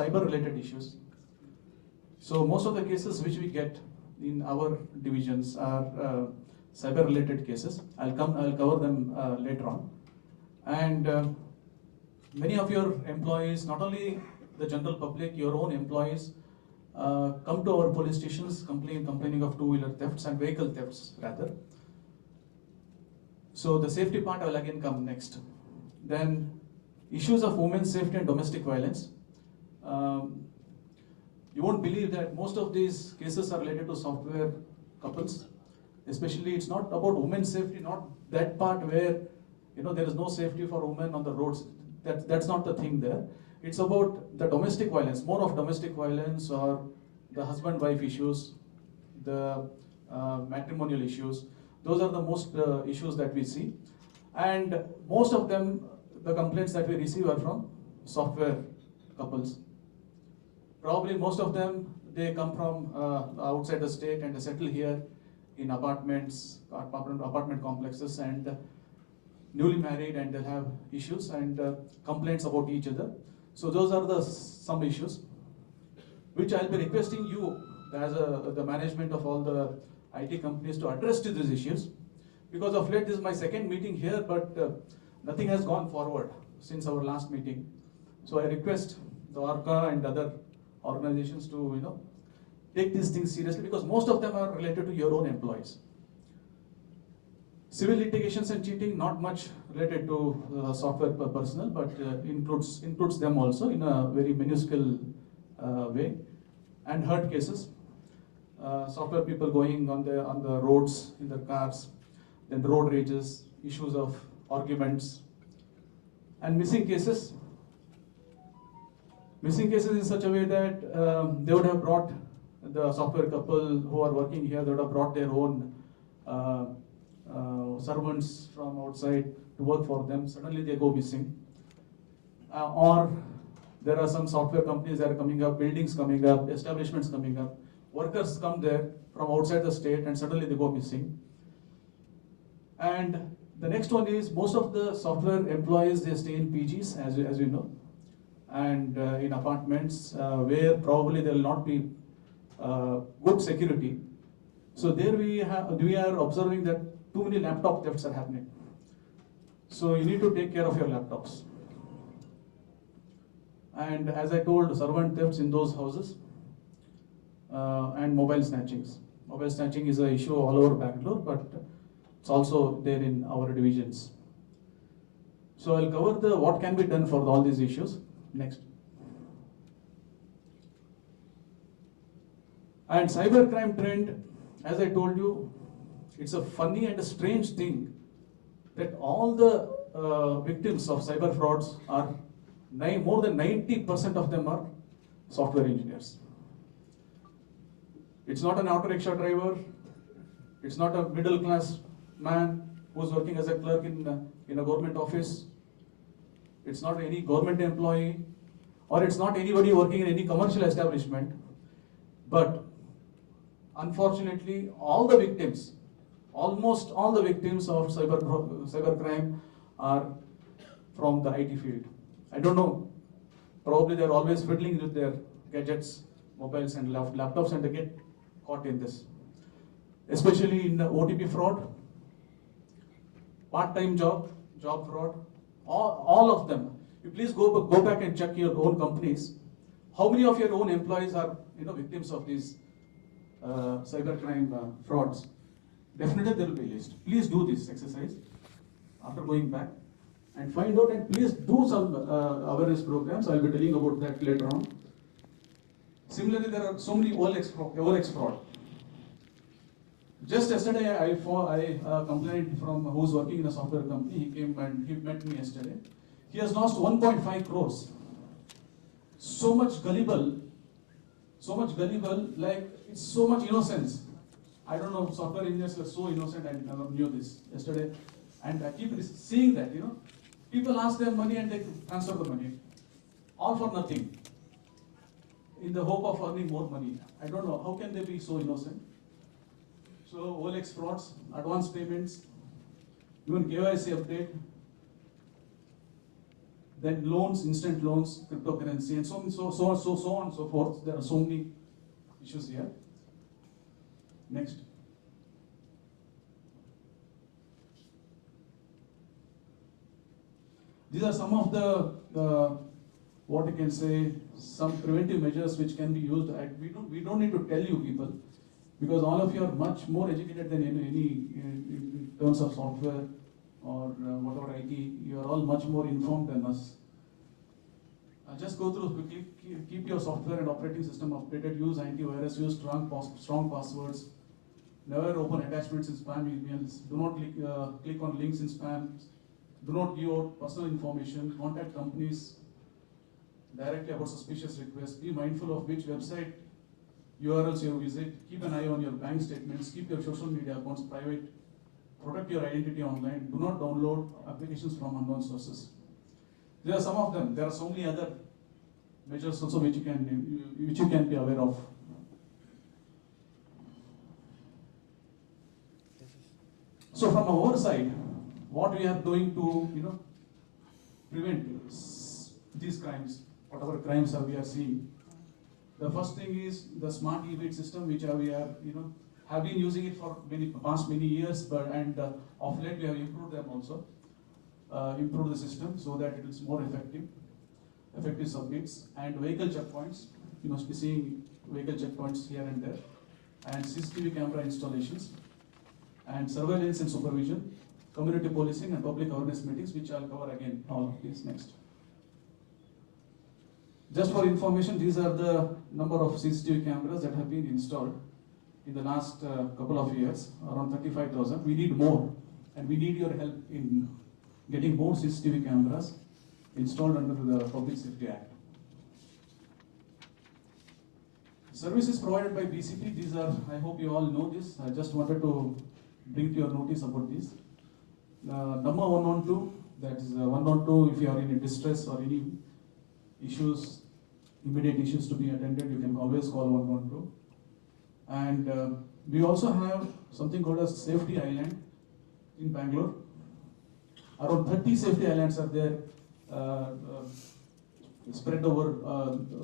cyber-related issues. So most of the cases which we get in our divisions are cyber-related cases. I'll cover them later on. And many of your employees, not only the general public, your own employees, come to our police stations complaining of two-wheeler thefts and vehicle thefts rather. So the safety part will again come next. Then issues of women's safety and domestic violence. You won't believe that most of these cases are related to software couples. Especially, it's not about women's safety, not that part where there is no safety for women on the roads. That's not the thing there. It's about the domestic violence, more of domestic violence or the husband-wife issues, the matrimonial issues. Those are the most issues that we see. And most of them, the complaints that we receive are from software couples. Probably most of them, they come from outside the state and they settle here in apartment complexes and newly married, and they'll have issues and complaints about each other. So those are some issues which I'll be requesting you as the management of all the IT companies to address to these issues. Because of late, this is my second meeting here, but nothing has gone forward since our last meeting. So I request the ORRCA and other organizations to take these things seriously, because most of them are related to your own employees. Civil litigations and cheating, not much related to software personnel, but includes them also in a very minuscule way. And hurt cases, software people going on the roads in their cars, then road rages, issues of arguments, and missing cases. Missing cases in such a way that they would have brought the software couple who are working here, they would have brought their own servants from outside to work for them. Suddenly they go missing. Or there are some software companies that are coming up, buildings coming up, establishments coming up. Workers come there from outside the state and suddenly they go missing. And the next one is most of the software employees, they stay in PGs, as you know, and in apartments where probably there will not be good security. So there we are observing that too many laptop thefts are happening. So you need to take care of your laptops. And as I told, servant thefts in those houses and mobile snatchings. Mobile snatching is an issue all over Bangalore, but it's also there in our divisions. So I'll cover what can be done for all these issues next. And cybercrime trend, as I told you, it's a funny and a strange thing that all the victims of cyber frauds are more than 90% of them are software engineers. It's not an auto rickshaw driver. It's not a middle class man who's working as a clerk in a government office. It's not any government employee, or it's not anybody working in any commercial establishment. But unfortunately, almost all the victims of cybercrime are from the IT field. I don't know, probably they're always fiddling with their gadgets, mobiles and laptops, and they get caught in this. Especially in the OTP fraud, part-time job fraud, all of them. You please go back and check your own companies. How many of your own employees are victims of these cybercrime frauds? Definitely there will be a list. Please do this exercise after going back and find out, and please do some awareness programs. I'll be telling about that later on. Similarly, there are so many ORRCA fraud. Just yesterday, I complained from who's working in a software company. He came and he met me yesterday. He has lost 1.5 crores. So much gullible, like it's so much innocence. I don't know, software engineers were so innocent, I never knew this yesterday. And I keep seeing that, people ask them money and they transfer the money. All for nothing. In the hope of earning more money. I don't know, how can they be so innocent? So OLX frauds, advance payments, even KYC update. Then loans, instant loans, cryptocurrency, and so on, so on and so forth. There are so many issues here. Next. These are some of the what you can say, some preventive measures which can be used. We don't need to tell you people, because all of you are much more educated than any in terms of software or whatever IT. You are all much more informed than us. I'll just go through quickly. Keep your software and operating system updated. Use antivirus. Use strong passwords. Never open attachments in spam emails. Do not click on links in spam. Do not give out personal information. Contact companies directly about suspicious requests. Be mindful of which website URLs you visit. Keep an eye on your bank statements. Keep your social media accounts private. Protect your identity online. Do not download applications from unknown sources. There are some of them. There are so many other measures also which you can be aware of. So from our side, what we are doing to prevent these crimes, whatever crimes we are seeing. The first thing is the smart e-beat system, which we are have been using it for past many years, and of late we have improved them also. Improve the system so that it is more effective submits, and vehicle checkpoints. You must be seeing vehicle checkpoints here and there, and CCTV camera installations, and surveillance and supervision, community policing and public awareness meetings, which I'll cover again, all of these next. Just for information, these are the number of CCTV cameras that have been installed in the last couple of years, around 35,000. We need more, and we need your help in getting more CCTV cameras installed under the Public Safety Act. Services provided by BCP, these are, I hope you all know this. I just wanted to bring to your notice about this. Number 112, that is 112 if you are in a distress or any issues, immediate issues to be attended, you can always call 112. And we also have something called as Safety Island in Bangalore. Around 30 safety islands are there spread over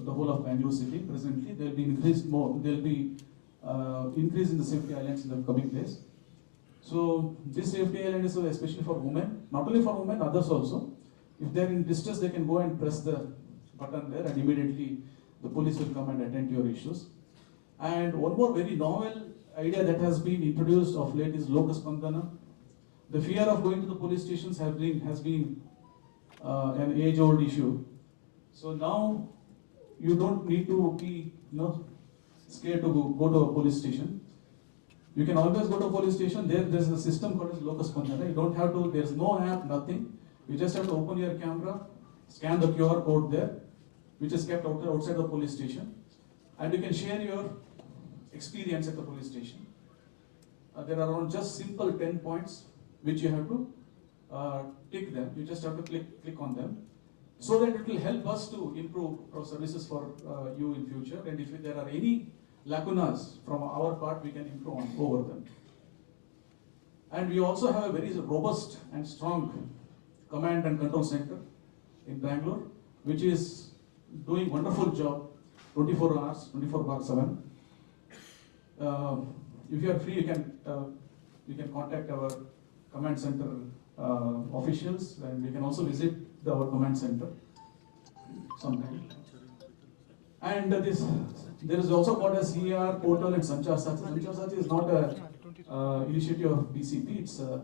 the whole of Bangalore city. Presently, there will be increased more. There will be increase in the safety islands in the coming days. So this safety island is especially for women, not only for women, others also. If they are in distress, they can go and press the button there, and immediately the police will come and attend to your issues. And one more very novel idea that has been introduced of late is Loka Spandana. The fear of going to the police stations has been an age-old issue. So now you don't need to be scared to go to a police station. You can always go to a police station. There's a system called as Loka Spandana. You don't have to. There's no app, nothing. You just have to open your camera, scan the QR code there, which is kept outside the police station, and you can share your experience at the police station. There are around just simple 10 points which you have to tick them. You just have to click on them, so that it will help us to improve our services for you in future. And if there are any lacunas from our part, we can improve over them. And we also have a very robust and strong command and control center in Bangalore, which is doing wonderful job 24 hours, 24/7. If you are free, you can contact our command center officials, and you can also visit our command center sometime. And there is also called as CR portal and Sanchar Sati. Sanchar Sati is not a initiative of BCP, it's a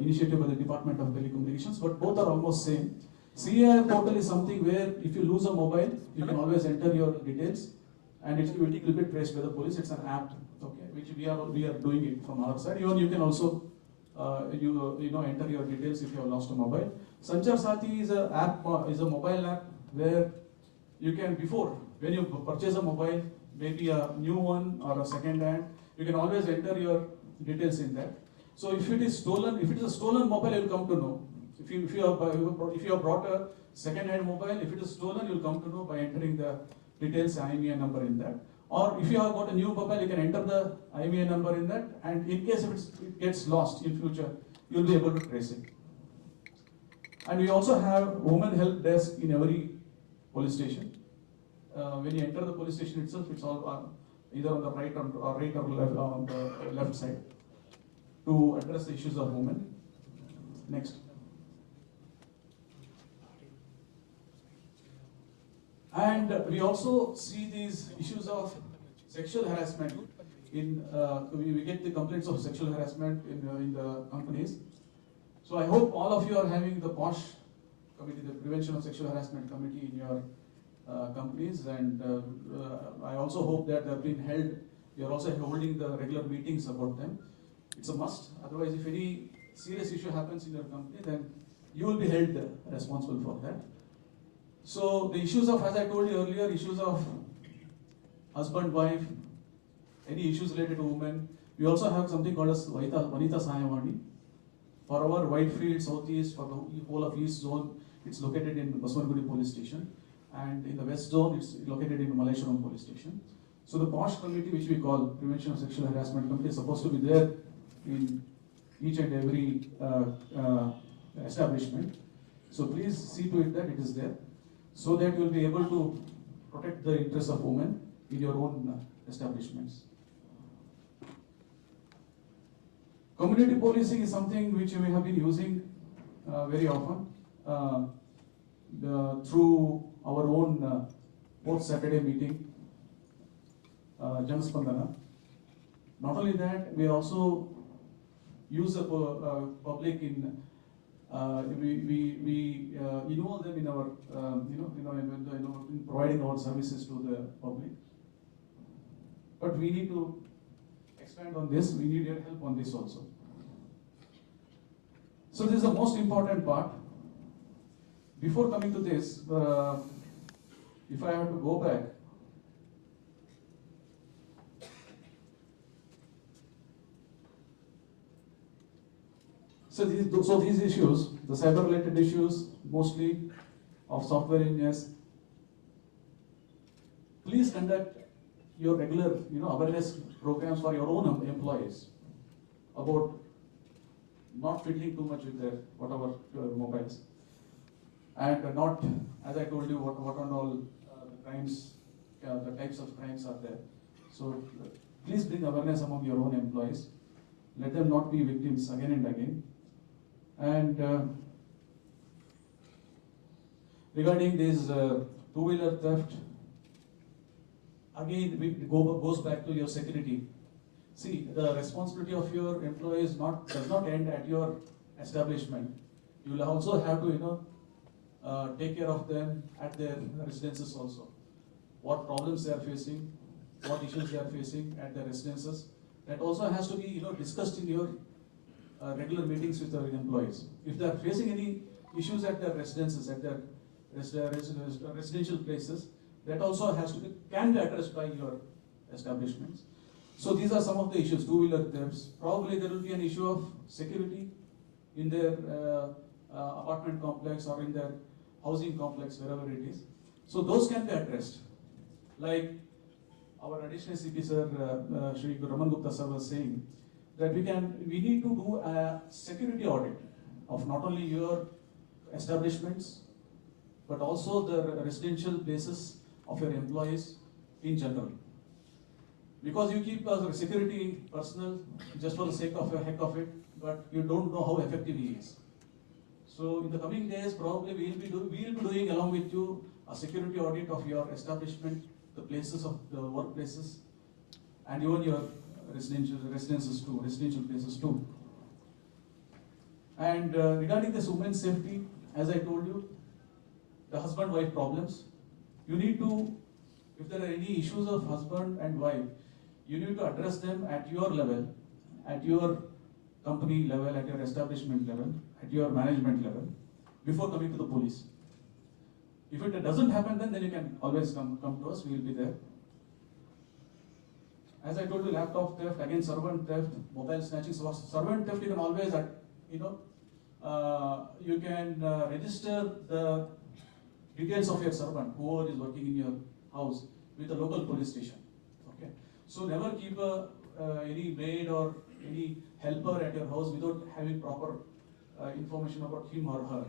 initiative by the Department of Telecommunications, but both are almost same. CR portal is something where if you lose a mobile, you can always enter your details, and it will be traced by the police. It's an app, okay, which we are doing it from our side. Even you can also enter your details if you have lost a mobile. Sanchar Sati is a mobile app where you can, before when you purchase a mobile, maybe a new one or a second hand, you can always enter your details in that. So if it is stolen, if it is a stolen mobile, you will come to know. If you have brought a second hand mobile, if it is stolen, you will come to know by entering the details, IMEI number in that. Or if you have got a new mobile, you can enter the IMEI number in that, and in case if it gets lost in future, you will be able to trace it. And we also have women help desk in every police station. When you enter the police station itself, it's all either on the right or left, on the left side to address the issues of women. Next. And we also see these issues of sexual harassment. We get the complaints of sexual harassment in the companies. So I hope all of you are having the POSH committee, the Prevention of Sexual Harassment committee in your companies, and I also hope that they're being held. We are also holding the regular meetings about them. It's a must. Otherwise, if any serious issue happens in your company, then you will be held responsible for that. So the issues of, as I told you earlier, issues of husband, wife, any issues related to women. We also have something called as Vanita Sayavani. For our Whitefield, Southeast, for the whole of East Zone, it's located in Baswangudi Police Station. And in the West Zone, it's located in Malaysian Police Station. So the POSH committee, which we call Prevention of Sexual Harassment Committee, is supposed to be there in each and every establishment. So please see to it that it is there, so that you will be able to protect the interests of women in your own establishments. Community policing is something which we have been using very often through our own fourth Saturday meeting, Janaspandana. Not only that, we also use the public in we involve them in our in providing our services to the public. But we need to expand on this. We need your help on this also. So this is the most important part. Before coming to this, if I have to go back, so these issues, the cyber-related issues, mostly of software engineers, please conduct your regular, awareness programs for your own employees about not fiddling too much with their whatever mobiles, and not, as I told you, what and all the crimes, the types of crimes are there. So please bring awareness among your own employees. Let them not be victims again and again. And regarding this two-wheeler theft, again it goes back to your security. See, the responsibility of your employees does not end at your establishment. You will also have to take care of them at their residences also. What problems they are facing, what issues they are facing at their residences. That also has to be discussed in your regular meetings with our employees. If they are facing any issues at their residences, at their residential places, that also can be addressed by your establishments. So these are some of the issues, two-wheeler thefts. Probably there will be an issue of security in their apartment complex or in their housing complex, wherever it is. So those can be addressed. Like our additional CP sir, Shri Raman Gupta sir was saying, that we need to do a security audit of not only your establishments, but also the residential places of your employees in general. Because you keep a security personnel just for the sake of a heck of it, but you don't know how effective he is. So in the coming days, probably we'll be doing along with you a security audit of your establishment, the places of the workplaces, and even your residential places too. And regarding this women's safety, as I told you, the husband-wife problems, you need to, if there are any issues of husband and wife, you need to address them at your level, at your company level, at your establishment level, at your management level, before coming to the police. If it doesn't happen, then you can always come to us, we will be there. As I told you, laptop theft, again servant theft, mobile snatching. So servant theft, you can always, you can register the details of your servant, whoever is working in your house, with the local police station. Okay. So never keep any maid or any helper at your house without having proper information about him or her.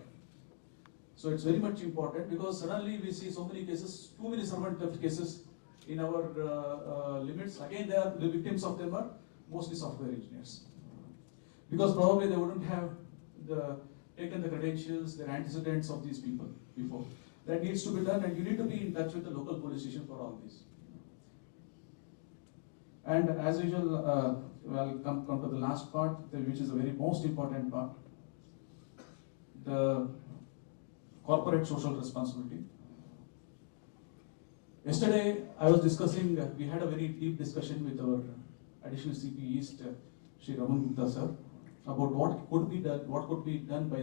So it's very much important, because suddenly we see so many cases, too many servant theft cases in our limits. Again, the victims of them are mostly software engineers, because probably they wouldn't have taken the credentials, their antecedents of these people before. That needs to be done, and you need to be in touch with the local police station for all this. And as usual, we'll come to the last part, which is the very most important part, the corporate social responsibility. Yesterday, I was discussing, we had a very deep discussion with our additional CP East, Shri Raman Gupta sir, about what could be done by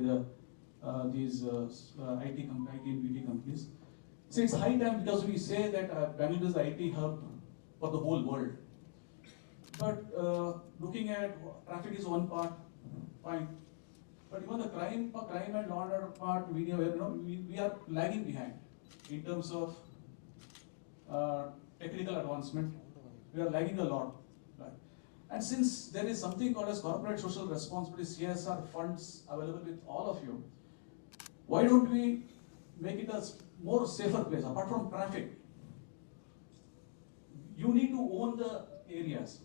these IT and BT companies. See, it's high time, because we say that Bangalore is the IT hub for the whole world. But looking at traffic is one part, fine. But even the crime and law and order part, we are lagging behind in terms of technical advancement. We are lagging a lot. Right? And since there is something called as corporate social responsibility, CSR funds available with all of you, why don't we make it a more safer place? Apart from traffic, you need to own the areas.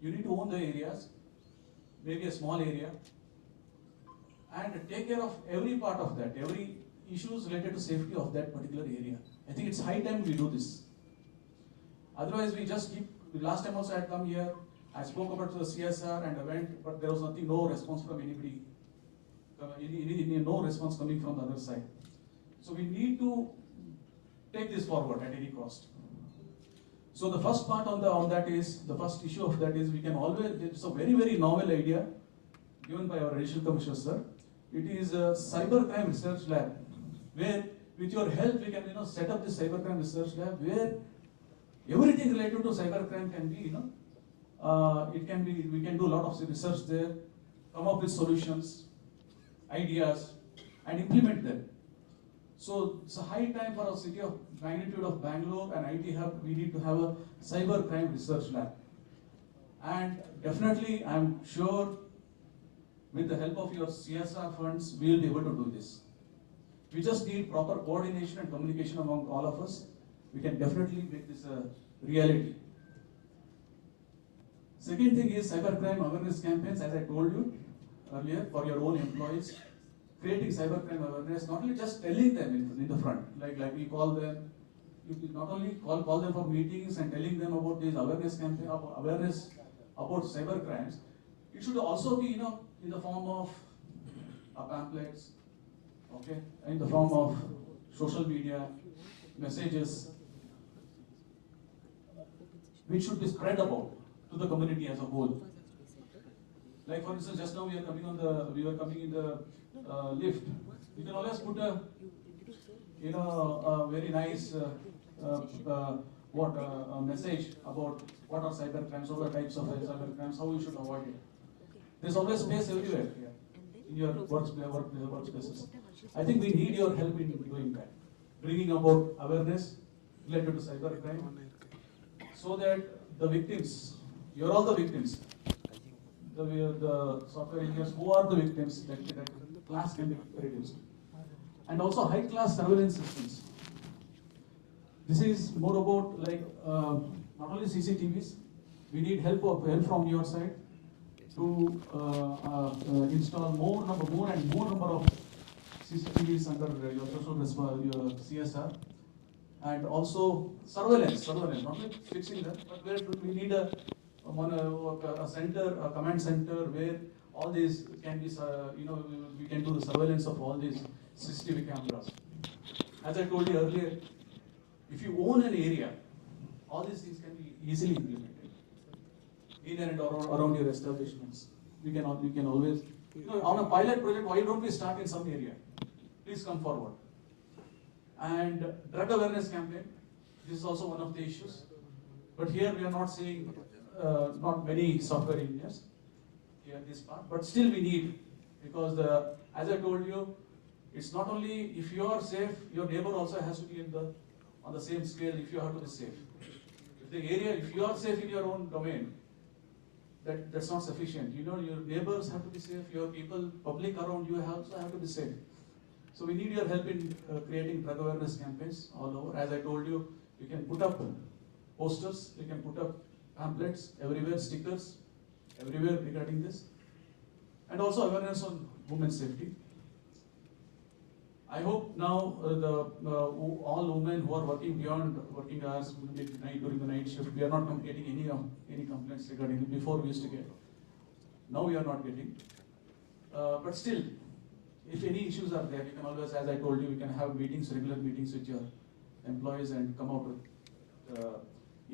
You need to own the areas, maybe a small area, and take care of every part of that, every issues related to safety of that particular area. I think it's high time we do this. Otherwise, we just keep. Last time also I had come here, I spoke about the CSR and event, but there was nothing, no response from anybody. No response coming from the other side. So we need to take this forward at any cost. So the first part on that is, the first issue of that is, we can always, it's a very, very novel idea given by our additional commissioner, sir. It is a cybercrime research lab, where with your help we can set up this cybercrime research lab, where everything related to cybercrime can be, it can be, we can do a lot of research there, come up with solutions, ideas, and implement them. So it's a high time for a city of magnitude of Bangalore and IT hub. We need to have a cybercrime research lab. And definitely, I'm sure with the help of your CSR funds, we will be able to do this. We just need proper coordination and communication among all of us. We can definitely make this a reality. Second thing is cybercrime awareness campaigns, as I told you earlier, for your own employees. Creating cybercrime awareness, not only just telling them in the front, like we call them, you not only call them for meetings and telling them about this awareness campaign, awareness about cybercrimes. It should also be, in the form of pamphlets, okay, in the form of social media messages, which should be spread about to the community as a whole. Like for instance, just now we were coming in the lift. You can always put a very nice message about what are cybercrimes, what are types of cybercrimes, how you should avoid it. There's always space everywhere here in your workspaces. I think we need your help in doing that, bringing about awareness related to cybercrime, so that the victims, you're all the victims, the software engineers who are the victims, that class can be reduced. And also high-class surveillance systems. This is more about not only CCTVs. We need help from your side to install more and more number of CCTVs under your your CSR, and also surveillance. Not only fixing them, but where we need a center, a command center, where all these can be, we can do the surveillance of all these CCTV cameras. As I told you earlier, if you own an area, all these things can be easily implemented in and around your establishments. We can always, on a pilot project, why don't we start in some area? Please come forward. And drug awareness campaign, this is also one of the issues. But here we are not seeing, not many software engineers here this part, but still we need, because as I told you, it's not only if you are safe, your neighbor also has to be on the same scale if you have to be safe. If you are safe in your own domain, that's not sufficient. Your neighbors have to be safe, your people, public around you also have to be safe. So we need your help in creating drug awareness campaigns all over. As I told you, you can put up posters, you can put up pamphlets everywhere, stickers everywhere regarding this, and also awareness on women's safety. I hope now all women who are working beyond working hours, midnight, during the night shift, we are not getting any complaints regarding it. Before we used to get. Now we are not getting. But still, if any issues are there, you can always, as I told you, you can have meetings, regular meetings with your employees and come out with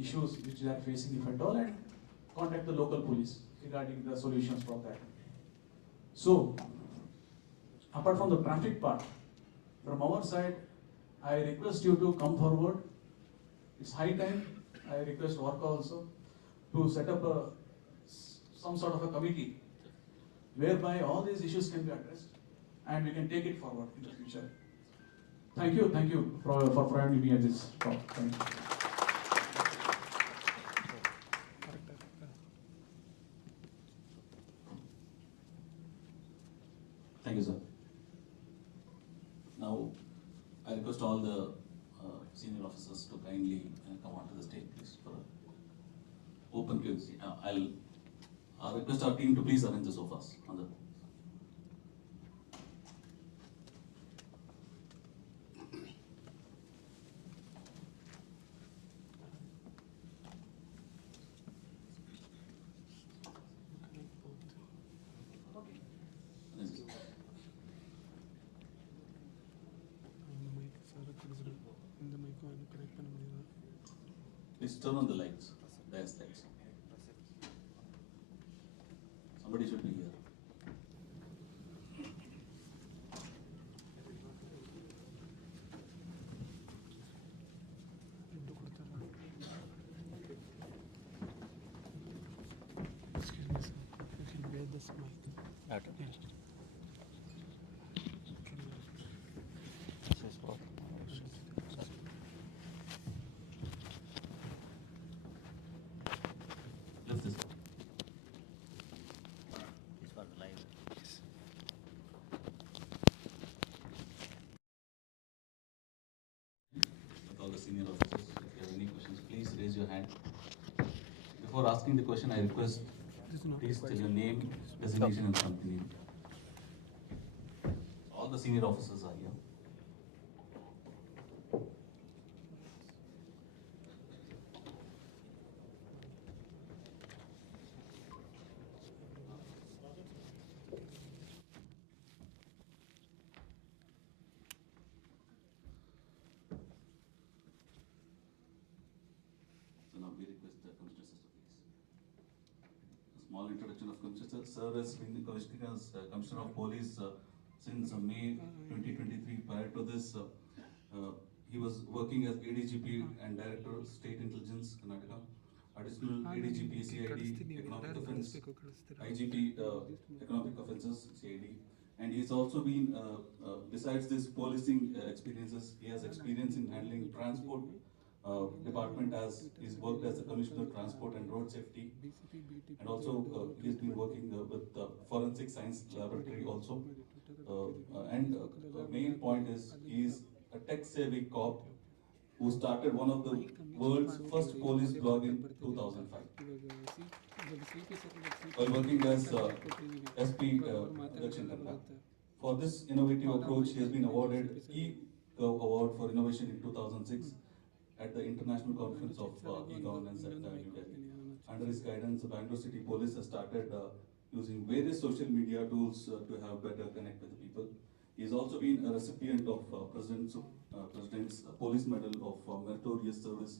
issues which they are facing, if at all, and contact the local police regarding the solutions for that. So, apart from the traffic part, from our side, I request you to come forward. It's high time. I request ORRCA also to set up some sort of a committee whereby all these issues can be addressed and we can take it forward in the future. Thank you for providing me at this talk. Thank you. Thank you, sir. Now, I request all the senior officers to kindly come onto the stage, please, for open Q&A. I'll request our team to please arrange the sofas on the. Please turn on the lights, dance lights. Somebody should be here. Excuse me, sir. You can bear this mic. Yes. Lift this. With all the senior officers, if you have any questions, please raise your hand. Before asking the question, I request please tell your name, designation, and company. All the senior officers are here. So now we request the Commissioner Sister, please. A small introduction of Commissioner Sir has been the Commissioner of Police since May 2023. Prior to this, he was working as ADGP and Director of State Intelligence, Karnataka. Additional ADGP, CID, Economic Offense, IGP, Economic Offences, CID. And he's also been, besides this policing experiences, he has experience in handling transport department, as he's worked as a Commissioner Transport and Road Safety. And also he's been working with the Forensic Science Laboratory also. And the main point is he's a tech-savvy cop who started one of the world's first police blog in 2005. While working as SP Election Canada. For this innovative approach, he has been awarded E-Gov Award for Innovation in 2006 at the International Conference of E-Governance at New Delhi. Under his guidance, the Bangalore City Police has started using various social media tools to have better connect with the people. He has also been a recipient of President's Police Medal of Meritorious Service.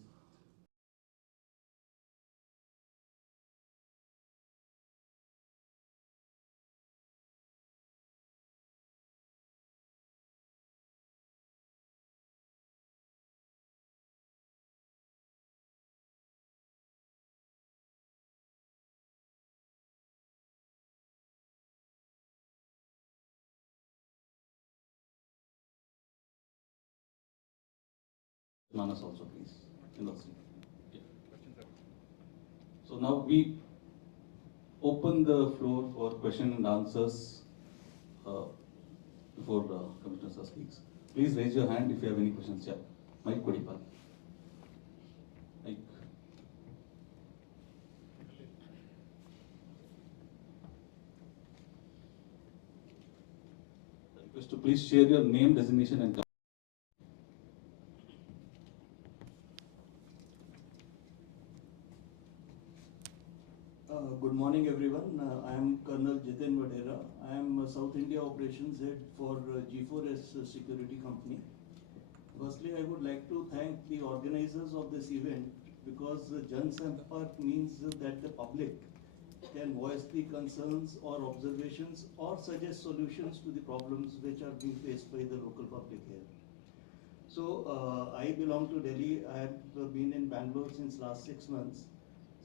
Manas also, please. In the yeah. So now we open the floor for question and answers. before Commissioner sir speaks. Please raise your hand if you have any questions. Yeah, Mike Kodipal. Mike. I request to please share your name, designation, and. Good morning, everyone. I am Colonel Jitin Vadera. I am South India Operations Head for G4S Security Company. Firstly, I would like to thank the organizers of this event because Jan Sampark means that the public can voice the concerns or observations or suggest solutions to the problems which are being faced by the local public here. So I belong to Delhi. I have been in Bangalore since last 6 months.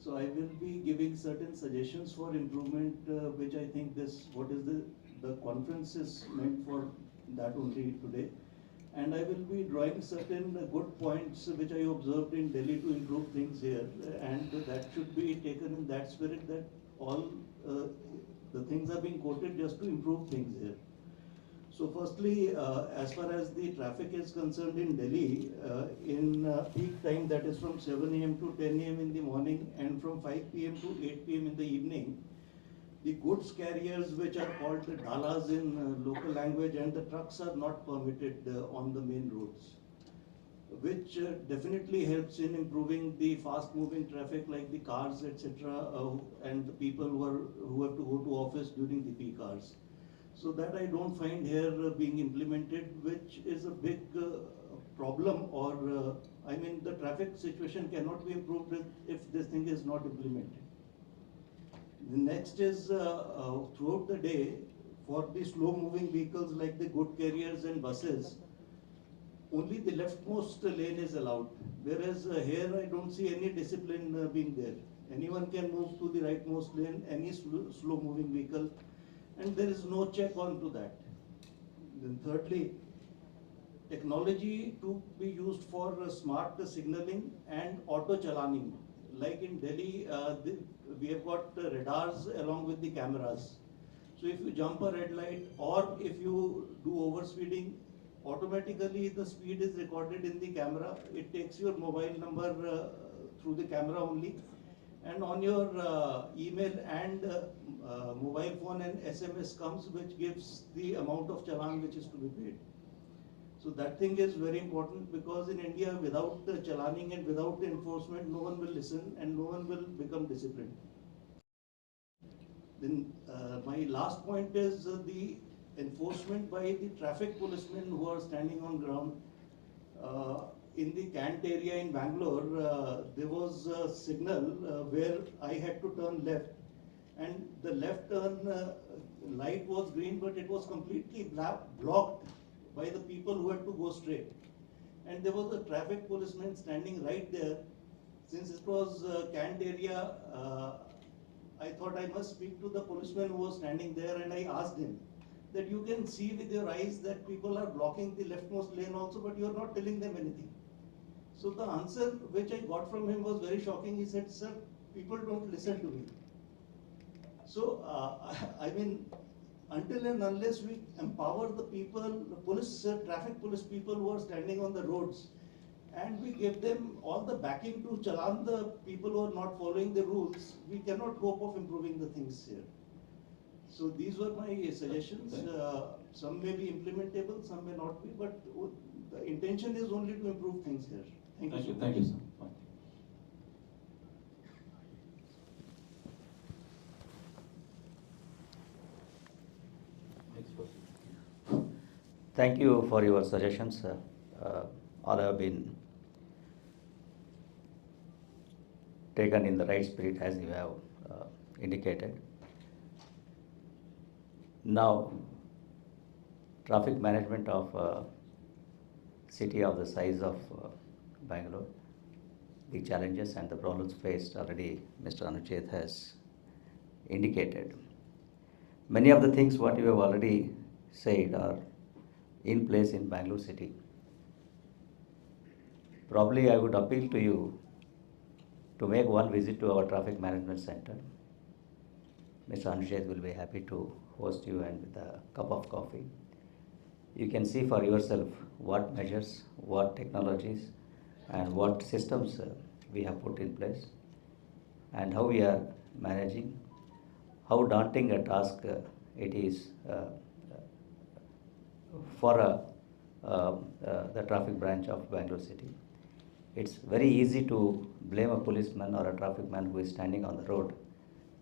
So I will be giving certain suggestions for improvement, which I think what is the conference is meant for that only today. And I will be drawing certain good points which I observed in Delhi to improve things here. And that should be taken in that spirit that all the things are being quoted just to improve things here. So firstly, as far as the traffic is concerned in Delhi, in peak time, that is from 7 AM to 10 AM in the morning and from 5 PM to 8 PM in the evening, the goods carriers, which are called the dalas in local language, and the trucks are not permitted on the main roads, which definitely helps in improving the fast moving traffic like the cars, etc., and the people who have to go to office during the peak hours. So that I don't find here being implemented, which is a big problem, or I mean the traffic situation cannot be improved if this thing is not implemented. The next is throughout the day, for the slow moving vehicles like the goods carriers and buses, only the leftmost lane is allowed, whereas here I don't see any discipline being there. Anyone can move to the rightmost lane, any slow moving vehicle, and there is no check on to that. Then thirdly, technology to be used for smart signaling and auto chalaning. Like in Delhi, we have got radars along with the cameras. So if you jump a red light or if you do overspeeding, automatically the speed is recorded in the camera. It takes your mobile number through the camera only, and on your email and mobile phone and SMS comes, which gives the amount of challan which is to be paid. So that thing is very important, because in India, without challaning and without enforcement, no one will listen and no one will become disciplined. Then my last point is the enforcement by the traffic policemen who are standing on ground. In the Kant area in Bangalore, there was a signal where I had to turn left, and the left turn light was green, but it was completely blocked by the people who had to go straight. And there was a traffic policeman standing right there. Since it was Kant area, I thought I must speak to the policeman who was standing there, and I asked him that you can see with your eyes that people are blocking the leftmost lane also, but you are not telling them anything. So the answer which I got from him was very shocking. He said, "Sir, people don't listen to me." So I mean, until and unless we empower the people, the police, traffic police people who are standing on the roads, and we give them all the backing to challan the people who are not following the rules, we cannot hope of improving the things here. So these were my suggestions. Some may be implementable, some may not be, but the intention is only to improve things here. Thank you. Thank you, sir. Fine. Next person. Thank you for your suggestions. All have been taken in the right spirit as you have indicated. Now, traffic management of city of the size of Bangalore, the challenges and the problems faced already Mr. Anuchet has indicated. Many of the things what you have already said are in place in Bangalore city. Probably I would appeal to you to make one visit to our traffic management center. Mr. Anuchet will be happy to host you and with a cup of coffee. You can see for yourself what measures, what technologies, and what systems we have put in place, and how we are managing, how daunting a task it is for the traffic branch of Bangalore City. It's very easy to blame a policeman or a traffic man who is standing on the road.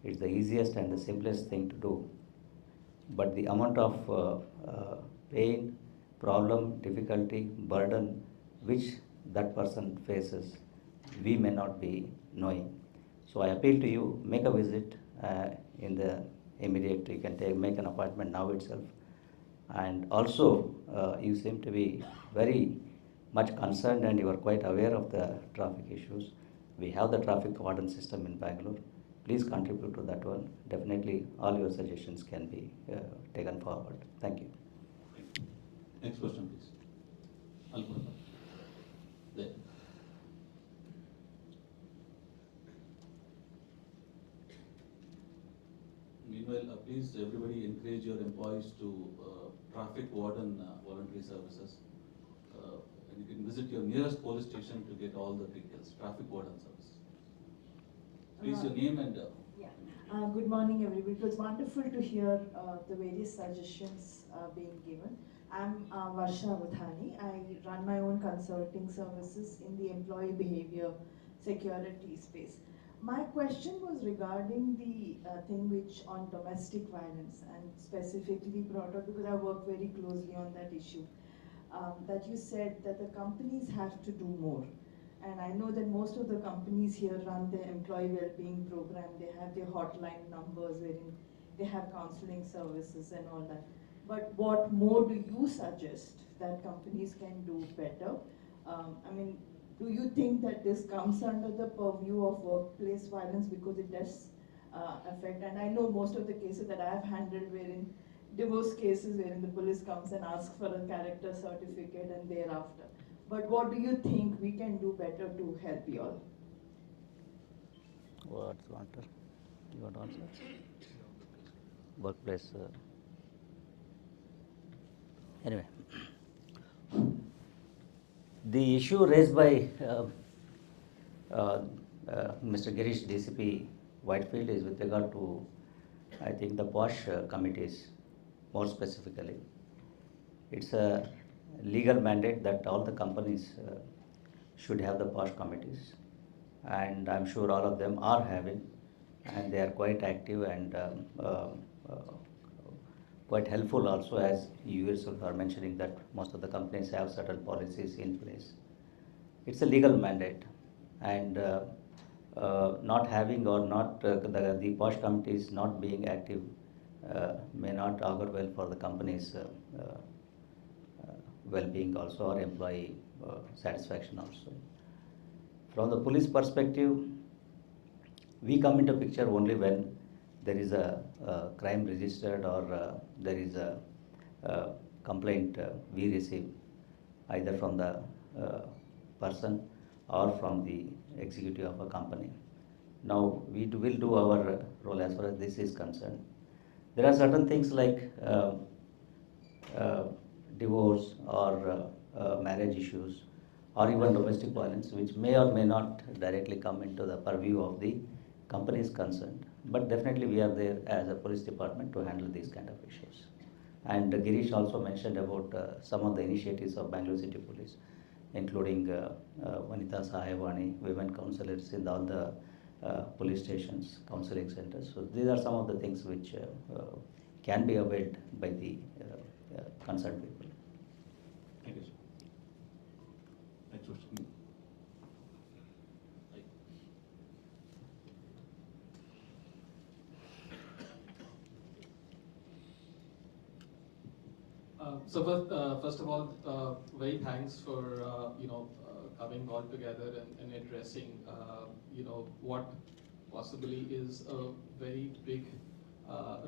It's the easiest and the simplest thing to do. But the amount of pain, problem, difficulty, burden which that person faces, we may not be knowing. So I appeal to you, make a visit in the immediate, you can make an appointment now itself. And also, you seem to be very much concerned and you are quite aware of the traffic issues. We have the traffic warden system in Bangalore. Please contribute to that one. Definitely, all your suggestions can be taken forward. Thank you. Next question, please. Alpha. There. Meanwhile, please everybody encourage your employees to traffic warden voluntary services. And you can visit your nearest police station to get all the details. Traffic warden service. Please your name and. Good morning, everybody. It was wonderful to hear the various suggestions being given. I'm Varsha Avadhani. I run my own consulting services in the employee behavior security space. My question was regarding the thing which on domestic violence and specifically brought up because I work very closely on that issue. That you said that the companies have to do more. And I know that most of the companies here run their employee well-being program. They have their hotline numbers wherein they have counseling services and all that. But what more do you suggest that companies can do better? I mean, do you think that this comes under the purview of workplace violence because it does affect? And I know most of the cases that I have handled wherein divorce cases wherein the police comes and asks for a character certificate and thereafter. But what do you think we can do better to help you all? What's Walter? You want to answer? Workplace. Anyway, the issue raised by Mr. Girish DCP Whitefield is with regard to, I think, the POSH committees more specifically. It's a legal mandate that all the companies should have the POSH committees, and I'm sure all of them are having, and they are quite active and quite helpful also, as you yourself are mentioning that most of the companies have certain policies in place. It's a legal mandate, and not having or not the POSH committees not being active may not augur well for the company's well-being also, or employee satisfaction also. From the police perspective, we come into picture only when there is a crime registered or there is a complaint we receive either from the person or from the executive of a company. Now we will do our role as far as this is concerned. There are certain things like divorce or marriage issues or even domestic violence which may or may not directly come into the purview of the companies concerned, but definitely we are there as a police department to handle these kind of issues. And Girish also mentioned about some of the initiatives of Bangalore City Police, including Vanita Sahayavani, women counselors in all the police stations, counseling centers. So these are some of the things which can be availed by the concerned people. Thank you, sir. Next question. First of all, very thanks for coming all together and addressing what possibly is a very big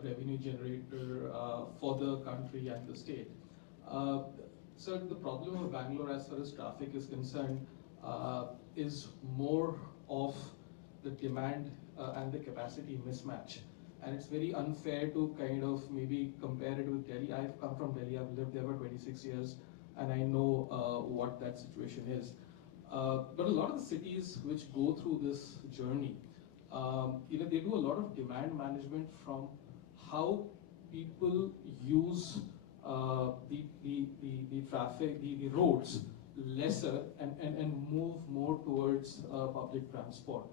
revenue generator for the country and the state. So the problem of Bangalore as far as traffic is concerned is more of the demand and the capacity mismatch. and it's very unfair to kind of maybe compare it with Delhi. I've come from Delhi, I've lived there for 26 years, and I know what that situation is. But a lot of the cities which go through this journey, they do a lot of demand management from how people use the traffic, the roads lesser and move more towards public transport.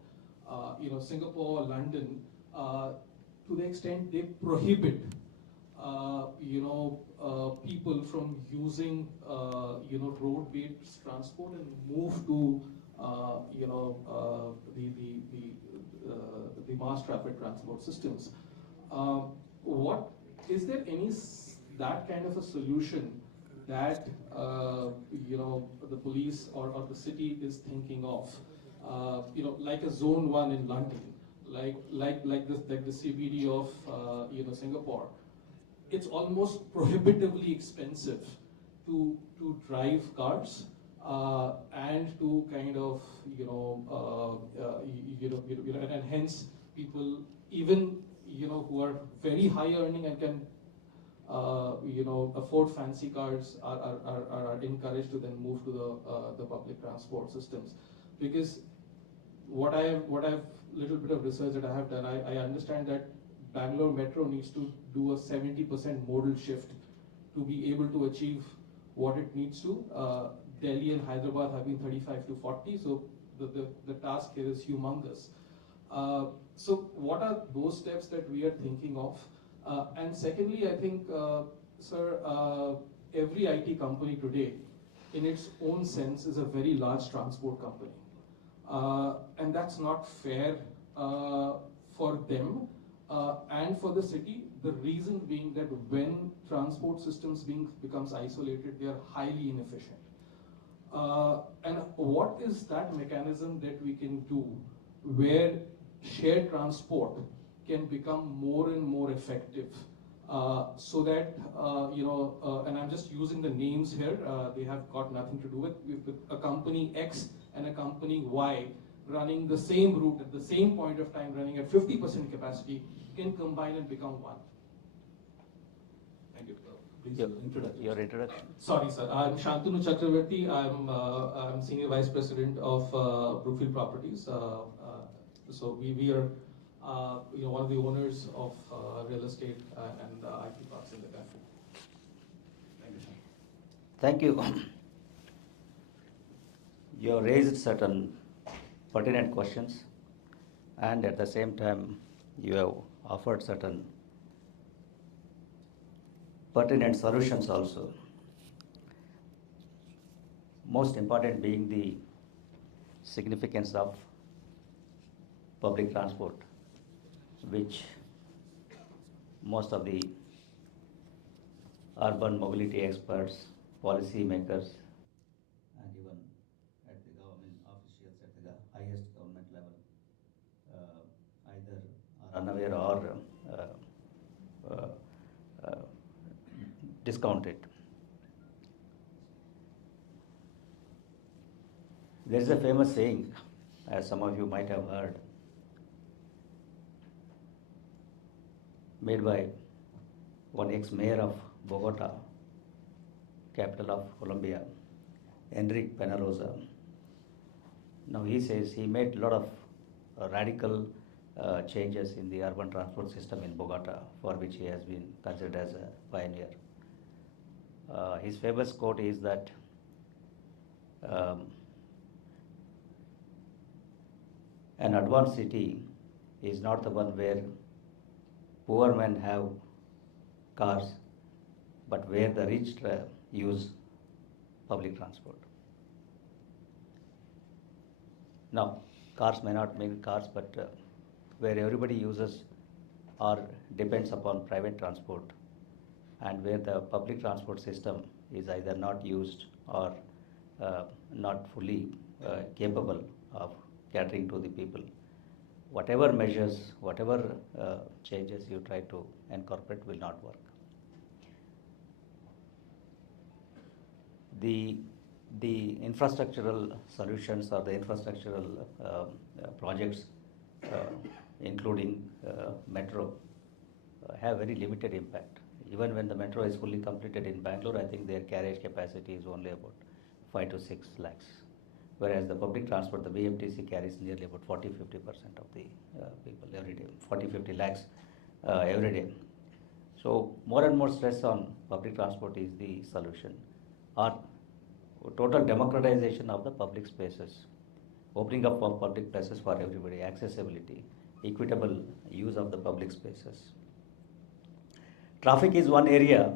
Singapore, London, to the extent they prohibit people from using road-based transport and move to the mass traffic transport systems. What is there any that kind of a solution that the police or the city is thinking of? Like a zone 1 in London, like the CBD of Singapore. It's almost prohibitively expensive to drive cars and to kind of and hence people even who are very high earning and can afford fancy cars are encouraged to then move to the public transport systems. Because what I've little bit of research that I have done, I understand that Bangalore Metro needs to do a 70% modal shift to be able to achieve what it needs to. Delhi and Hyderabad have been 35 to 40, so the task here is humongous. So what are those steps that we are thinking of? And secondly, I think, sir, every IT company today, in its own sense, is a very large transport company. And that's not fair for them and for the city. The reason being that when transport systems becomes isolated, they are highly inefficient. And what is that mechanism that we can do where shared transport can become more and more effective, so that and I'm just using the names here, they have got nothing to do with a company X and a company Y running the same route at the same point of time, running at 50% capacity, can combine and become one. Thank you. Please, Your introduction. Sorry, sir. I'm Shantanu Chakravarti. I'm Senior Vice President of Brookfield Properties. So we are one of the owners of real estate and IT parks in the country. Thank you. You raised certain pertinent questions, and at the same time, you have offered certain pertinent solutions also. Most important being the significance of public transport, which most of the urban mobility experts, policy makers, and even at the government officials at the highest government level either are unaware or discount it. There is a famous saying, as some of you might have heard, made by one ex-mayor of Bogota, capital of Colombia, Enrique Peñalosa. Now he says he made a lot of radical changes in the urban transport system in Bogota, for which he has been considered as a pioneer. His famous quote is that an advanced city is not the one where poor men have cars, but where the rich use public transport. Now, cars may not make cars, but where everybody uses or depends upon private transport, and where the public transport system is either not used or not fully capable of catering to the people. Whatever measures, whatever changes you try to incorporate will not work. The infrastructural solutions or the infrastructural projects, including metro, have very limited impact. Even when the metro is fully completed in Bangalore, I think their carriage capacity is only about 5 to 6 lakhs. Whereas the public transport, the BMTC carries nearly about 40-50% of the people every day, 40-50 lakhs every day. So more and more stress on public transport is the solution. Or total democratization of the public spaces, opening up of public places for everybody, accessibility, equitable use of the public spaces. Traffic is one area,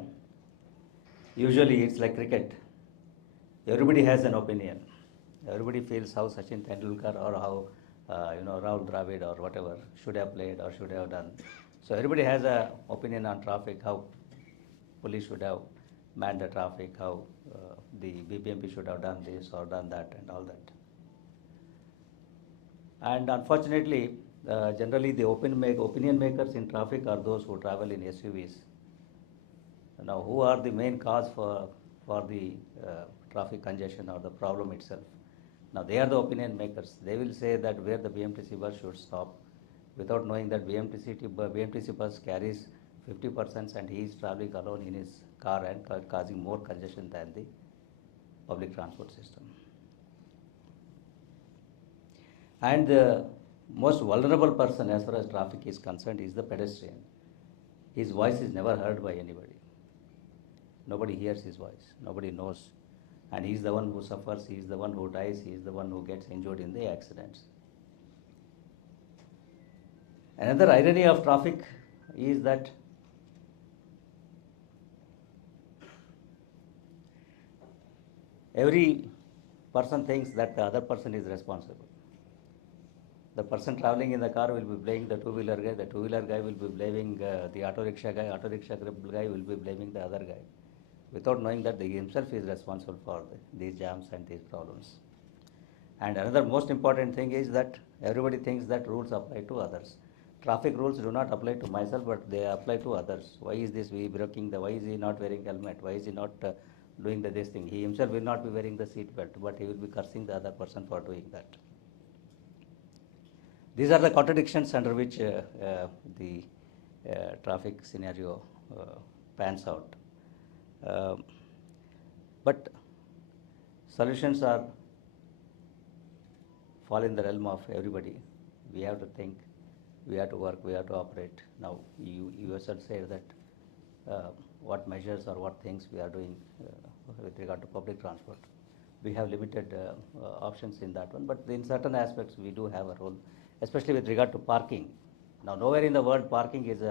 usually it's like cricket. Everybody has an opinion. Everybody feels how Sachin Tendulkar or how Rahul Dravid or whatever should have played or should have done. So everybody has an opinion on traffic, how police should have manned the traffic, how the BBMP should have done this or done that and all that. And unfortunately, generally the opinion makers in traffic are those who travel in SUVs. Now, who are the main cause for the traffic congestion or the problem itself? Now, they are the opinion makers. They will say that where the BMTC bus should stop, without knowing that BMTC bus carries 50% and he is traveling alone in his car and causing more congestion than the public transport system. And the most vulnerable person as far as traffic is concerned is the pedestrian. His voice is never heard by anybody. Nobody hears his voice, nobody knows. And he is the one who suffers, he is the one who dies, he is the one who gets injured in the accidents. Another irony of traffic is that every person thinks that the other person is responsible. The person traveling in the car will be blaming the two-wheeler guy, the two-wheeler guy will be blaming the auto rickshaw guy will be blaming the other guy, without knowing that he himself is responsible for these jams and these problems. And another most important thing is that everybody thinks that rules apply to others. Traffic rules do not apply to myself, but they apply to others. Why is this why is he not wearing helmet? Why is he not doing this thing? He himself will not be wearing the seat belt, but he will be cursing the other person for doing that. These are the contradictions under which the traffic scenario pans out. But solutions fall in the realm of everybody. We have to think, we have to work, we have to operate. Now, you yourself said that what measures or what things we are doing with regard to public transport. We have limited options in that one, but in certain aspects we do have a role, especially with regard to parking. Now, nowhere in the world parking is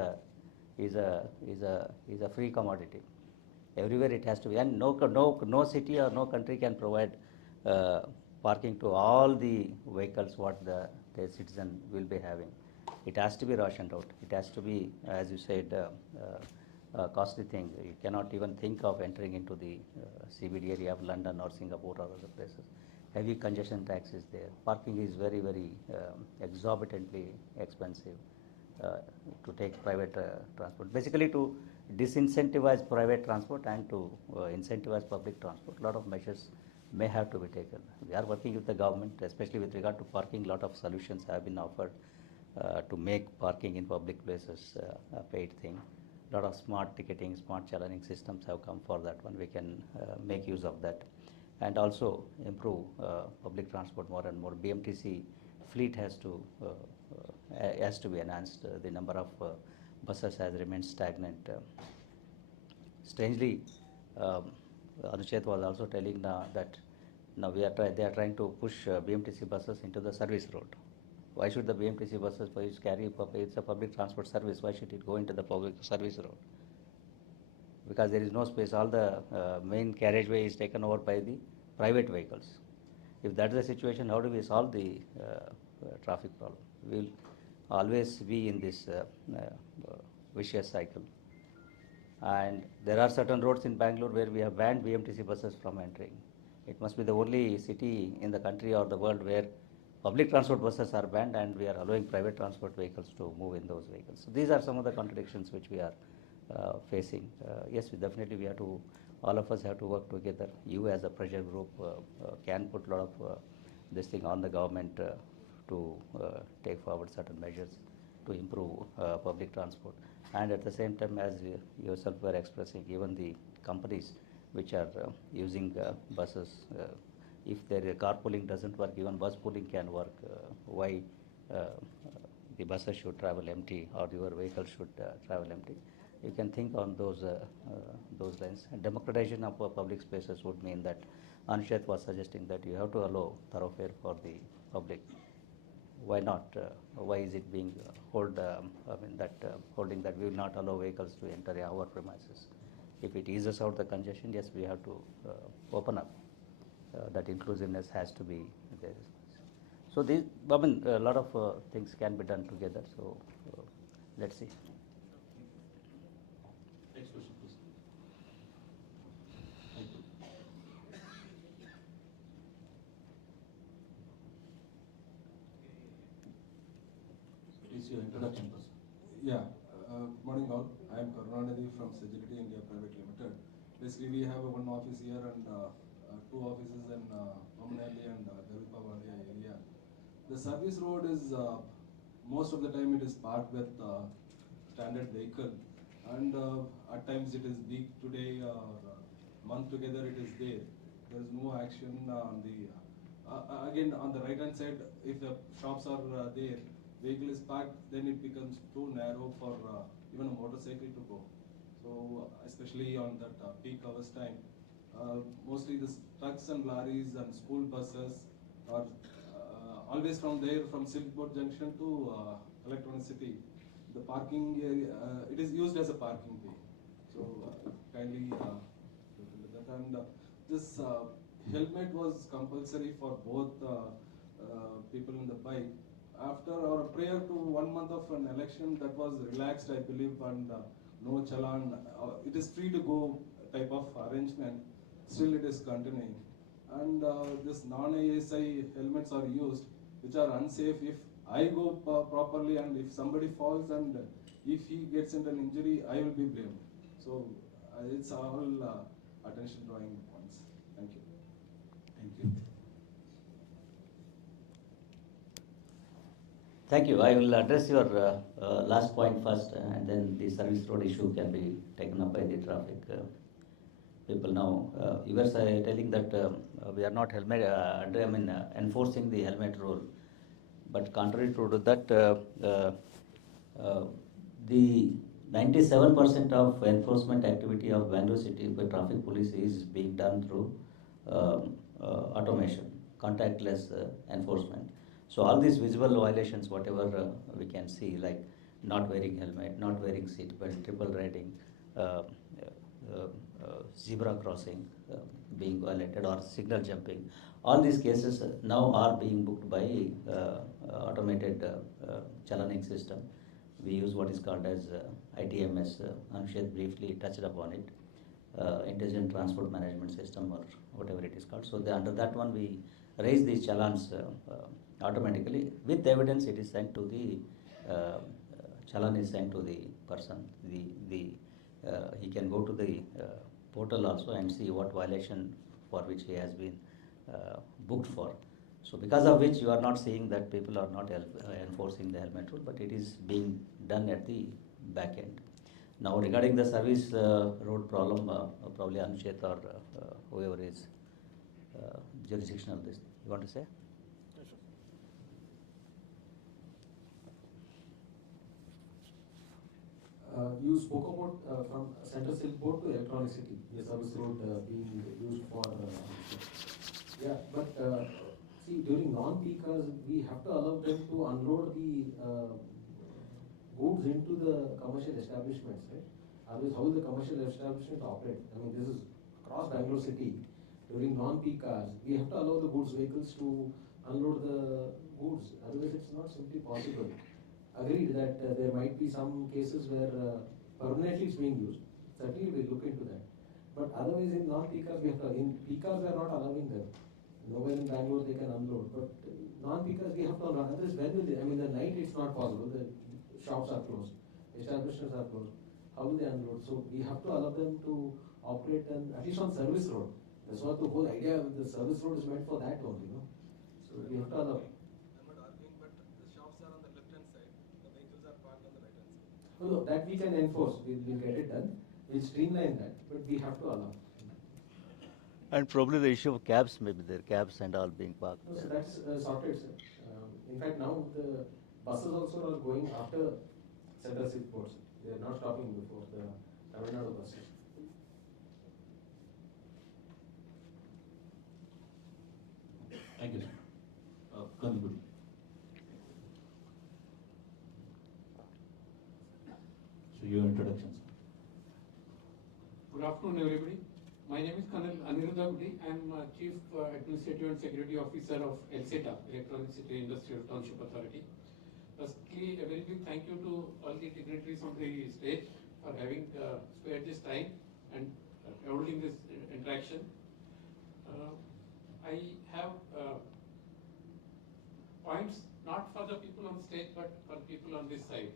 a free commodity. Everywhere it has to be, and no city or no country can provide parking to all the vehicles what the citizen will be having. It has to be rationed out. It has to be, as you said, a costly thing. You cannot even think of entering into the CBD area of London or Singapore or other places. Heavy congestion tax is there. Parking is very, very exorbitantly expensive to take private transport. Basically, to disincentivize private transport and to incentivize public transport, a lot of measures may have to be taken. We are working with the government, especially with regard to parking. A lot of solutions have been offered to make parking in public places a paid thing. A lot of smart ticketing, smart challenging systems have come for that one. We can make use of that, and also improve public transport more and more. BMTC fleet has to be enhanced. The number of buses has remained stagnant. Strangely, Anuchet was also telling that now they are trying to push BMTC buses into the service road. Why should the BMTC buses carry? It's a public transport service. Why should it go into the public service road? Because there is no space. All the main carriageway is taken over by the private vehicles. If that is the situation, how do we solve the traffic problem? We will always be in this vicious cycle. And there are certain roads in Bangalore where we have banned BMTC buses from entering. It must be the only city in the country or the world where public transport buses are banned and we are allowing private transport vehicles to move in those vehicles. So these are some of the contradictions which we are facing. Yes, we have to, all of us have to work together. You as a pressure group can put a lot of this thing on the government to take forward certain measures. to improve public transport. And at the same time, as you yourself were expressing, even the companies which are using buses, if their carpooling doesn't work, even bus pooling can work. Why the buses should travel empty or your vehicle should travel empty? You can think on those lines. And democratization of public spaces would mean that Anshet was suggesting that you have to allow thoroughfare for the public. Why not? Why is it being holding that we will not allow vehicles to enter our premises? If it eases out the congestion, yes, we have to open up. That inclusiveness has to be there. So these, a lot of things can be done together. So let's see. Next question, please. Thank you. Please, your introduction, please. Yeah, good morning all. I am Karunanidhi from Sagility India Private Limited. Basically, we have one office here and two offices in Mamanelli and Davipavali area. The service road is, most of the time it is parked with standard vehicle, and at times it is week today or month together it is there. There is no action on the, again on the right hand side, if the shops are there, vehicle is parked, then it becomes too narrow for even a motorcycle to go. So especially on that peak hours time, mostly the trucks and lorries and school buses are always from there, from Silkboard Junction to Electricity. The parking area, it is used as a parking bay. So kindly look into that. And this helmet was compulsory for both people in the bike. After or prior to 1 month of an election, that was relaxed, I believe, and no challan. It is free to go type of arrangement. Still, it is continuing. And this non-ASI helmets are used, which are unsafe. If I go properly, and if somebody falls, and if he gets into an injury, I will be blamed. So it's all attention drawing points. Thank you. Thank you. Thank you. I will address your last point first, and then the service road issue can be taken up by the traffic people. Now, you were telling that we are not enforcing the helmet rule, but contrary to that, the 97% of enforcement activity of Bangalore City by traffic police is being done through automation, contactless enforcement. So all these visible violations, whatever we can see, like not wearing helmet, not wearing seat belt, triple riding, zebra crossing being violated, or signal jumping, all these cases now are being booked by automated challaning system. We use what is called as ITMS. Anshet briefly touched upon it, Intelligent Transport Management System, or whatever it is called. So under that one, we raise these challans automatically. With evidence, it is sent to the challan is sent to the person. He can go to the portal also and see what violation for which he has been booked for. So because of which you are not seeing that people are not enforcing the helmet rule, but it is being done at the back end. Now regarding the service road problem, probably Anshet or whoever is jurisdictional this, you want to say? You spoke about from Central Silkboard to Electricity, the service road being used for. Yeah, but see, during non-peak hours, we have to allow them to unload the goods into the commercial establishments, right? Otherwise, how will the commercial establishment operate? I mean, this is across Bangalore City. During non-peak hours, we have to allow the goods vehicles to unload the goods. Otherwise, it's not simply possible. Agreed that there might be some cases where permanently it's being used. Certainly we'll look into that. But otherwise in non-peak hours, in peak hours we are not allowing them. Nowhere in Bangalore they can unload. But non-peak hours we have to allow. Otherwise when will they, I mean the night it's not possible. The shops are closed. Establishments are closed. How will they unload? So we have to allow them to operate and at least on service road. That's what the whole idea of the service road is meant for that only, So we have to allow. I'm not arguing, but the shops are on the left hand side, the vehicles vehicles are parked on the right hand side. No, that we can enforce, we'll get it done, we'll streamline that, but we have to allow. And probably the issue of cabs may be there, cabs and all being parked No, so there. that's sorted, sir. In fact, now the buses also are going after Central Silk. They are not stopping before the Tamil Nadu buses. Thank you, sir. Colonel Good. So your introduction, sir. Good afternoon, everybody. My name is Colonel Aniruddha Gudi. I am Chief Administrative and Security Officer of ELCETA, Electronic City Industrial Township Authority. Firstly, a very big thank you to all the dignitaries on the stage for having spared this time and holding this interaction. I have points not for the people on stage but for people on this side.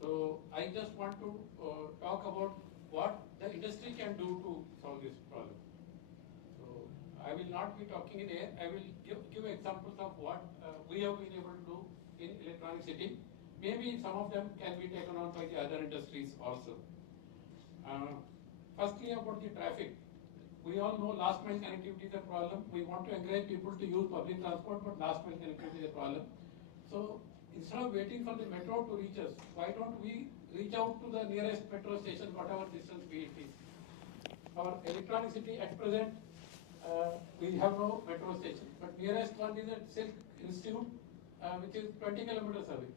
So I just want to talk about what the industry can do to solve this problem. So I will not be talking in air. I will give examples of what we have been able to do in electronic city. Maybe some of them can be taken on by the other industries also. Firstly, about the traffic. We all know last mile connectivity is a problem. We want to encourage people to use public transport, but last mile connectivity is a problem. So instead of waiting for the metro to reach us, why don't we reach out to the nearest metro station, whatever distance it is. Our electronic city at present, we have no metro station, but nearest one is at Silk Institute, which is 20 kilometers away.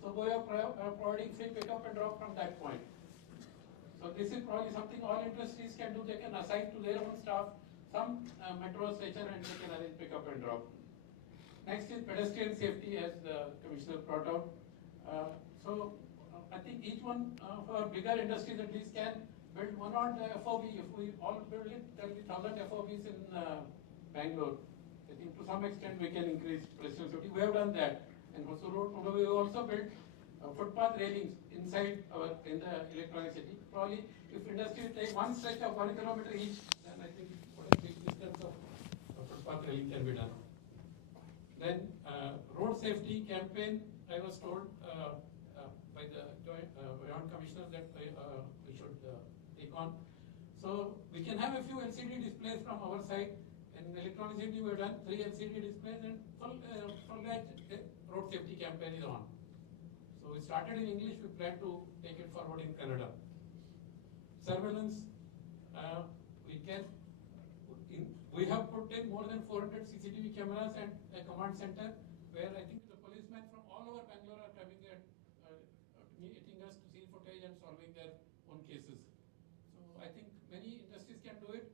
So we are providing free pickup and drop from that point. So this is probably something all industries can do. They can assign to their own staff some metro station and they can arrange pickup and drop. Next is pedestrian safety, as the Commissioner brought out. I think each one of our bigger industries at least can build one odd FOB. If we all build it, there will be 1,000 FOBs in Bangalore. I think to some extent we can increase pedestrian safety. We have done that. And also we also built footpath railings inside in the electronic city. Probably if industry take one stretch of 1 kilometer each, then I think what a big distance of footpath railing can be done. Then road safety campaign, I was told by the joint commissioner that we should take on. So we can have a few LCD displays from our side. In electronic city, we have done 3 LCD displays and full-fledged road safety campaign is on. So we started in English, we plan to take it forward in Kannada. Surveillance, we have put in more than 400 CCTV cameras and a command center where I think the policemen from all over Bangalore are coming and meeting us to see footage and solving their own cases. So I think many industries can do it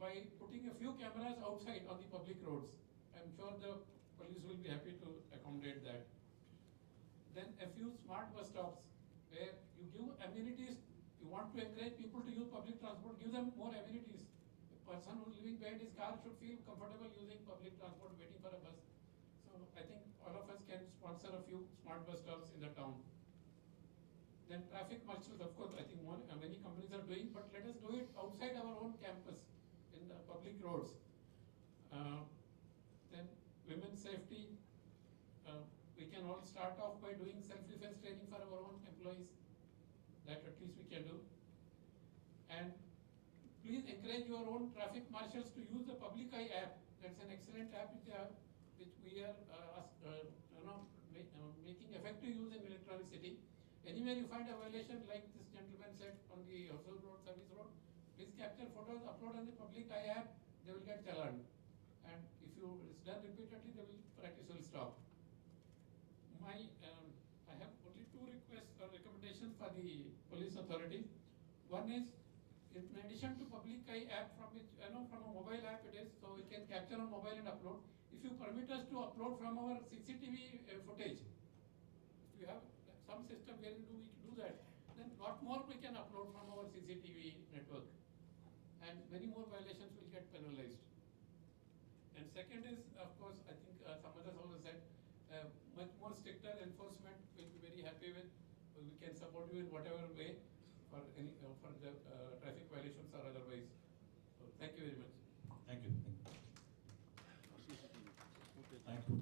by putting a few cameras outside on the public roads. I'm sure the police will be happy to accommodate that. Then a few smart bus stops where you give amenities. You want to encourage people to use public transport, give them more amenities. A person who is living behind his car should feel comfortable using public transport, waiting for a bus. So I think all of us can sponsor a few smart bus stops in the town. Then traffic marshals, of course, I think many companies are doing, but let us do it outside our own campus in the public roads. Then women's safety. We can all start off by doing self-defense training for our own employees. That at least we can do. And please encourage your own traffic marshals to use the Public Eye app. That's an excellent app which we are making effective use in electronic city. Anywhere you find a violation, like this gentleman said on the Household Road Service Road, please capture photos, upload on the Public Eye app. They will get challaned. And if it's done repeatedly, practice will stop. I have only 2 requests or recommendations for the police authorities. One is, in addition to Public Eye app, from which from a mobile app it is, so we can capture on mobile and upload. If you permit us to upload from our CCTV footage, if you have some system where we do that, then lot more we can upload from our CCTV network, and many more violations will get penalized. And second is, of course, I think some others also said, much more stricter enforcement we'll be very happy with. We can support you in whatever way for any for the traffic violations or otherwise. So thank you very much. Thank you. Thank you.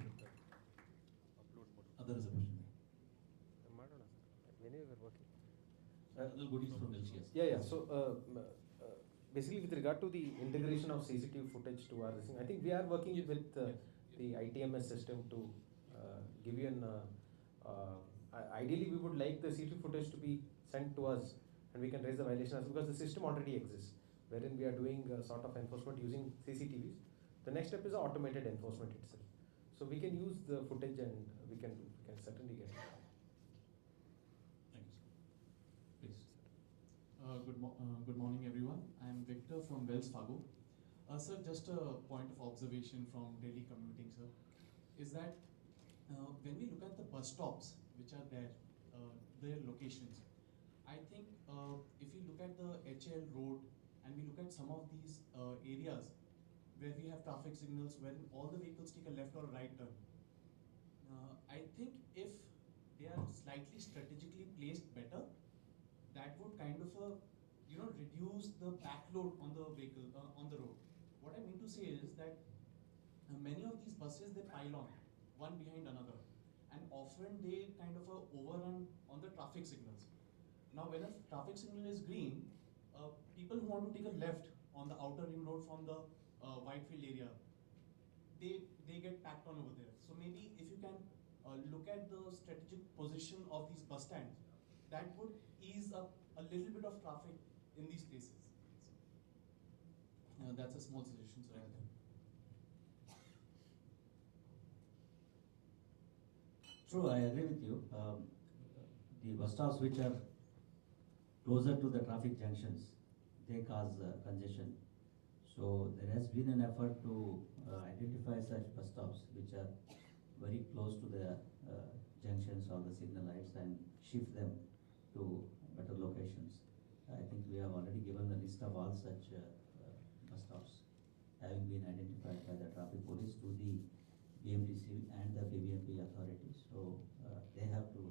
Other is a question. we're working. Other goodies from LCS. Yeah. So basically, with regard to the integration of CCTV footage to our thing, I think we are working with the ITMS system to give you an. Ideally, we would like the CCTV footage to be sent to us, and we can raise the violation as because the system already exists, wherein we are doing sort of enforcement using CCTVs. The next step is automated enforcement itself. So we can use the footage and we can certainly get it. Thank you, sir. Please. Good morning, everyone. I am Victor from Wells Fargo. Sir, just a point of observation from daily commuting, sir, is that when we look at the bus stops which are there, their locations, I think if you look at the HL road and we look at some of these areas where we have traffic signals when all the vehicles take a left or right turn, I think if they are slightly strategically placed better, that would kind of reduce the backload on the vehicle on the road. What I mean to say is that many of these buses, they pile on one behind another, and often they kind of overrun on the traffic signals. Now when a traffic signal is green, people who want to take a left on the outer ring road from the Whitefield area, they get packed on over there. So maybe if you can look at the strategic position of these bus stands, that would ease up a little bit of traffic in these places. So, that's a small suggestion, sir. True, I agree with you. The bus stops which are closer to the traffic junctions, they cause congestion. So there has been an effort to identify such bus stops which are very close to the junctions or the signal lights and shift them to better locations. I think we have already given the list of all such bus stops having been identified by the traffic police to the BMTC and the BBMP authorities. So they have to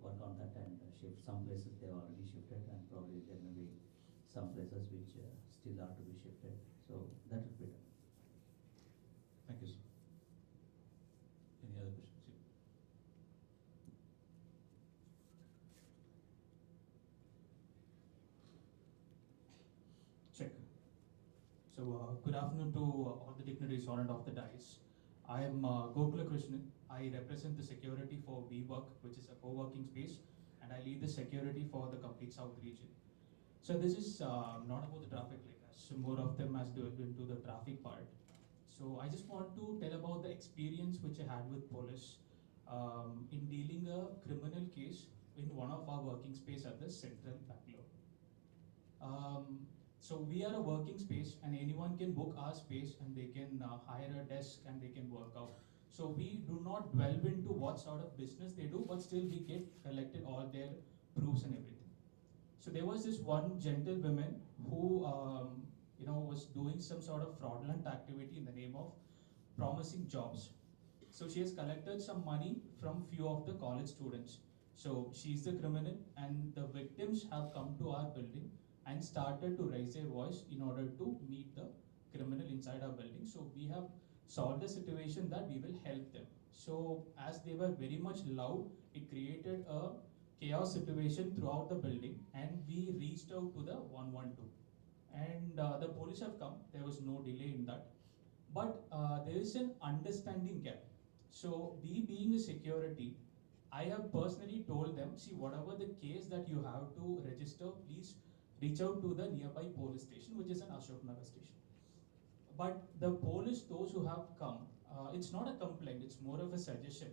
work on that and shift. Some places they have already shifted, and probably there may be some places which still are to be shifted. So that will be done. Thank you, sir. Any other questions? Check. So good afternoon to all the dignitaries on and off the dais. I am Gokula Krishnan. I represent the security for WeWork, which is a co-working space, and I lead the security for the complete South region. So this is not about the traffic light, as more of them has delved into the traffic part. So I just want to tell about the experience which I had with police in dealing a criminal case in one of our working space at the Central Bangalore. So we are a working space, and anyone can book our space, and they can hire a desk and they can work out. So we do not delve into what sort of business they do, but still we get collected all their proofs and everything. So there was this one gentlewoman who was doing some sort of fraudulent activity in the name of promising jobs. So she has collected some money from few of the college students. So she's the criminal, and the victims have come to our building and started to raise their voice in order to meet the criminal inside our building. So we have solved the situation that we will help them. So as they were very much loud, it created a chaos situation throughout the building, and we reached out to the 112. And the police have come, there was no delay in that. But there is an understanding gap. So we being a security, I have personally told them, see, whatever the case that you have to register, please reach out to the nearby police station, which is an Ashok Nagar station. But the police, those who have come, it's not a complaint, it's more of a suggestion.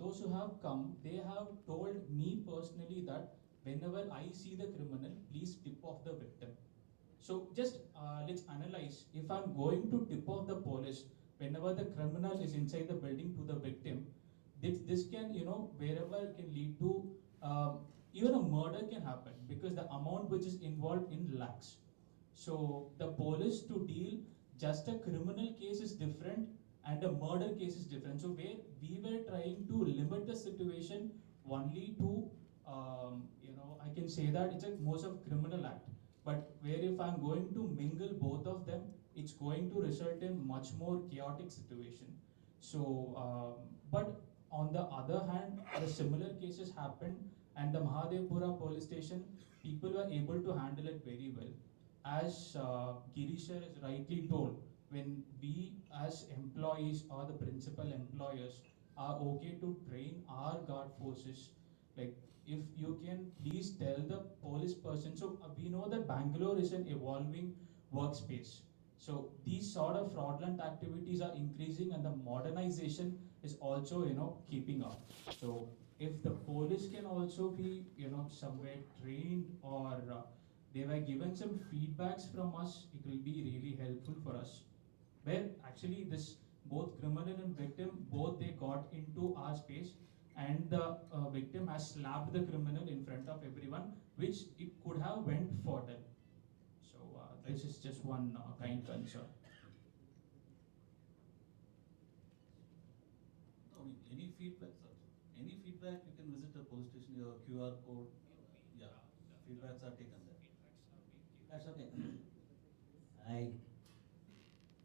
Those who have come, they have told me personally that whenever I see the criminal, please tip off the victim. So just let's analyze, if I'm going to tip off the police, whenever the criminal is inside the building to the victim, this can, wherever it can lead to, even a murder can happen, because the amount which is involved in lakhs. So the police to deal just a criminal case is different and a murder case is different. So where we were trying to limit the situation only to, I can say that it's a most of criminal act. But where if I'm going to mingle both of them, it's going to result in much more chaotic situation. So, but on the other hand, the similar cases happened, and the Mahadevpura police station, people were able to handle it very well. As Girish sir has rightly told, when we as employees or the principal employers are okay to train our guard forces, like if you can please tell the police person. So we know that Bangalore is an evolving workspace. So these sort of fraudulent activities are increasing, and the modernization is also, keeping up. So if the police can also be, somewhere trained, or they were given some feedbacks from us, it will be really helpful for us. Where actually this both criminal and victim, both they got into our space, and the victim has slapped the criminal in front of everyone, which it could have went further. So this is just one kind concern. I mean, any feedback, sir? Any feedback, you can visit the police station, your QR code. Yeah, feedbacks are taken there. That's okay.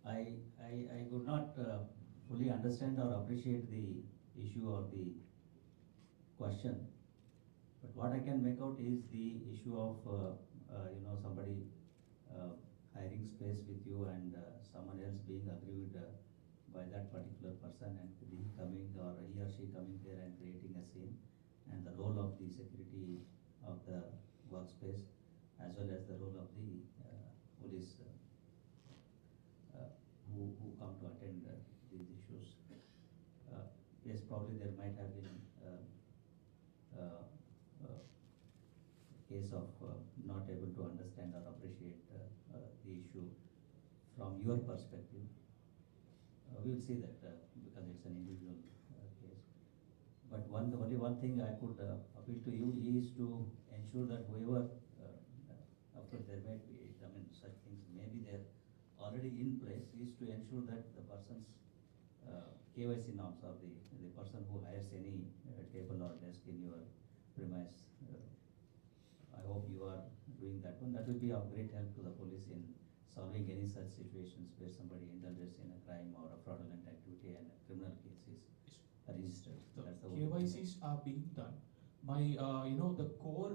I could not fully understand or appreciate the issue or the question. But what I can make out is the issue of, somebody hiring space with you and someone else being aggrieved by that particular person, and he coming or he or she coming there and creating a scene, and the role of the security of the workspace as well as the role of the police who come to attend these issues. Yes, probably there might have been case of not able to understand or appreciate the issue from your perspective. We will see that because it's an individual case. But only one thing I could appeal to you is to ensure that whoever, of course there may be, such things may be there already in place, is to ensure that the person's KYC norms, or the person who hires any table or desk in your premise. I hope you are doing that one. That will be of great help to the police in solving any such situations where somebody indulges in a crime or a fraudulent activity and a criminal case is registered. The That's the only thing. KYCs are being done. My, the core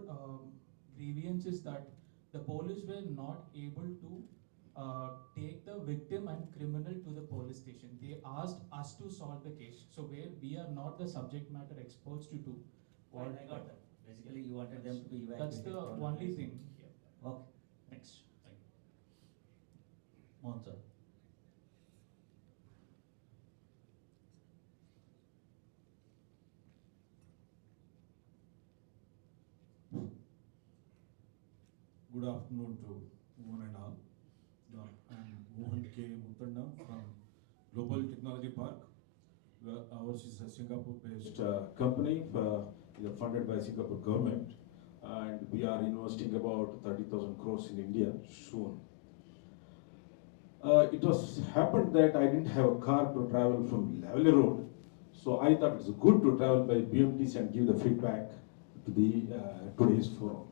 grievance is that the police were not able to take the victim and criminal to the police station. They asked us to solve the case. So where we are not the subject matter experts to do. Fine, I got that. Basically, you wanted them to be evacuated. That's the from only place. thing. Okay. Thanks. Thank you. Mohan, sir. Good afternoon to one and all. I'm Mohan K. Mutanda from Global Technology Park. Ours is a Singapore-based company funded by Singapore government, and we are investing about 30,000 crores in India soon. It was happened that I didn't have a car to travel from Lavely Road, so I thought it's good to travel by BMTs and give the feedback to the today's forum.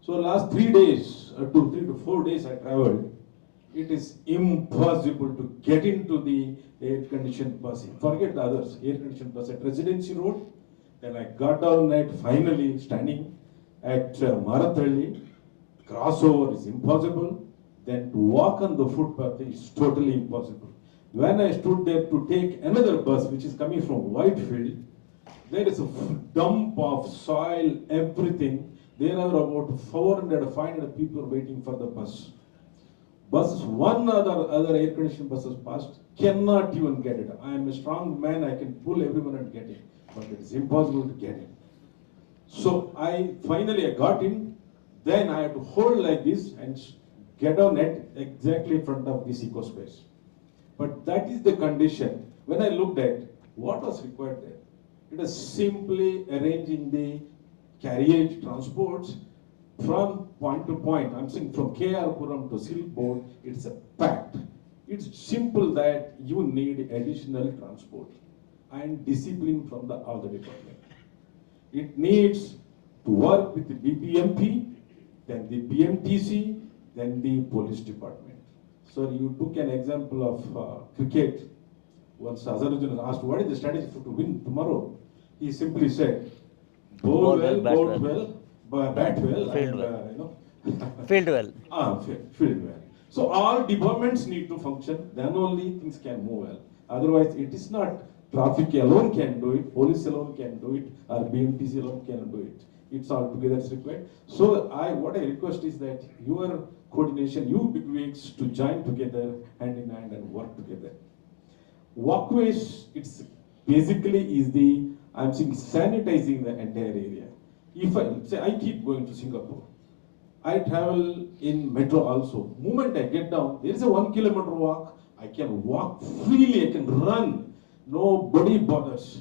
So last 3 days, 3 to 4 days I traveled. It is impossible to get into the air-conditioned bus. Forget the others, air-conditioned bus at Residency Road. Then I got down at finally standing at Marathalli. Crossover is impossible. Then to walk on the footpath is totally impossible. When I stood there to take another bus which is coming from Whitefield, there is a dump of soil, everything. There are about 400, 500 people waiting for the bus. Buses, one other air-conditioned buses passed, cannot even get it. I am a strong man, I can pull everyone and get it, but it is impossible to get in. So I got in, then I had to hold like this and get on it exactly in front of this eco space. But that is the condition. When I looked at what was required there, it is simply arranging the carriage transports from point to point. I'm saying from KR Puram to Silk Board, it's a pact. It's simple that you need additional transport and discipline from the other department. It needs to work with the BBMP, then the BMTC, then the police department. So you took an example of cricket. Once Azharuddin was asked, what is the strategy to win tomorrow? He simply said, bowl Bowl well, well, boat well, bat well, Field and well. Field well. Field well. So all departments need to function, then only things can move well. Otherwise, it is not traffic alone can do it, police alone can do it, or BMTC alone can do it. It's all together is required. So what I request is that your coordination, you bigwigs to join together hand in hand and work together. Walkways, it's basically is the, I'm saying sanitizing the entire area. If I keep going to Singapore, I travel in metro also. Moment I get down, there is a 1 kilometer walk. I can walk freely, I can run. Nobody bothers.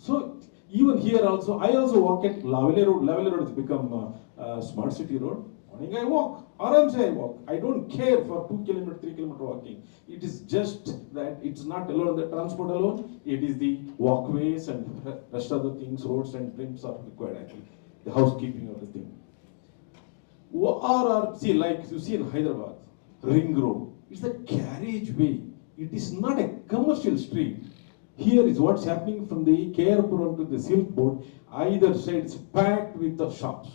So even here also, I also walk at Lavale Road. Lavale Road has become a smart city road. Morning I walk, I walk. I don't care for 2 kilometer, 3 kilometer walking. It is just that it's not alone the transport alone. It is the walkways and rest of the things, roads and trims are required actually. The housekeeping of the thing. See, like you see in Hyderabad, Ring Road, it's a carriageway. It is not a commercial street. Here is what's happening from the Kerpuram to the Silk Board. Either side is packed with the shops.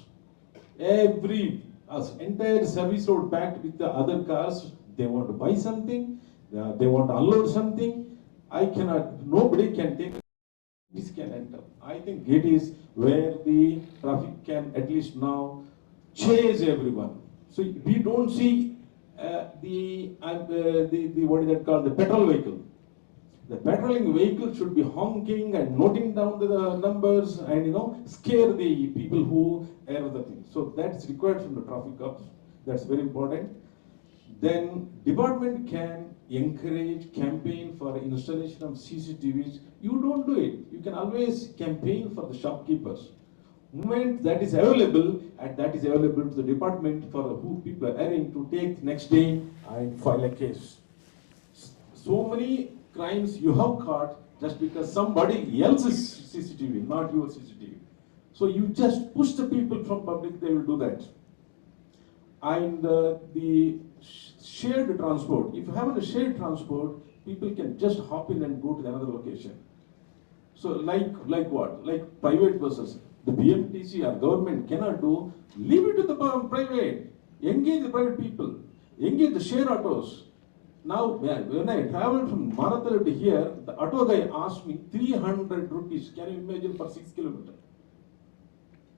Entire service road packed with the other cars. They want to buy something, they want to unload something. Nobody can take this can enter. I think it is where the traffic can at least now chase everyone. So we don't see the what is that called, the petrol vehicle. The patrolling vehicle should be honking and noting down the numbers and scare the people who err the thing. So that's required from the traffic cops. That's very important. Then department can encourage campaign for installation of CCTVs. You don't do it. You can always campaign for the shopkeepers. Moment that is available, and that is available to the department for who people are erring to take next day and file a case. So many crimes you have caught just because somebody else's CCTV, not your CCTV. So you just push the people from public, they will do that. And the shared transport, if you have a shared transport, people can just hop in and go to another location. So like what? Like private buses. The BMTC or government cannot do, leave it to the private. Engage the private people. Engage the share autos. Now, when I traveled from Marathal to here, the auto guy asked me 300 rupees. Can you imagine for 6 kilometers?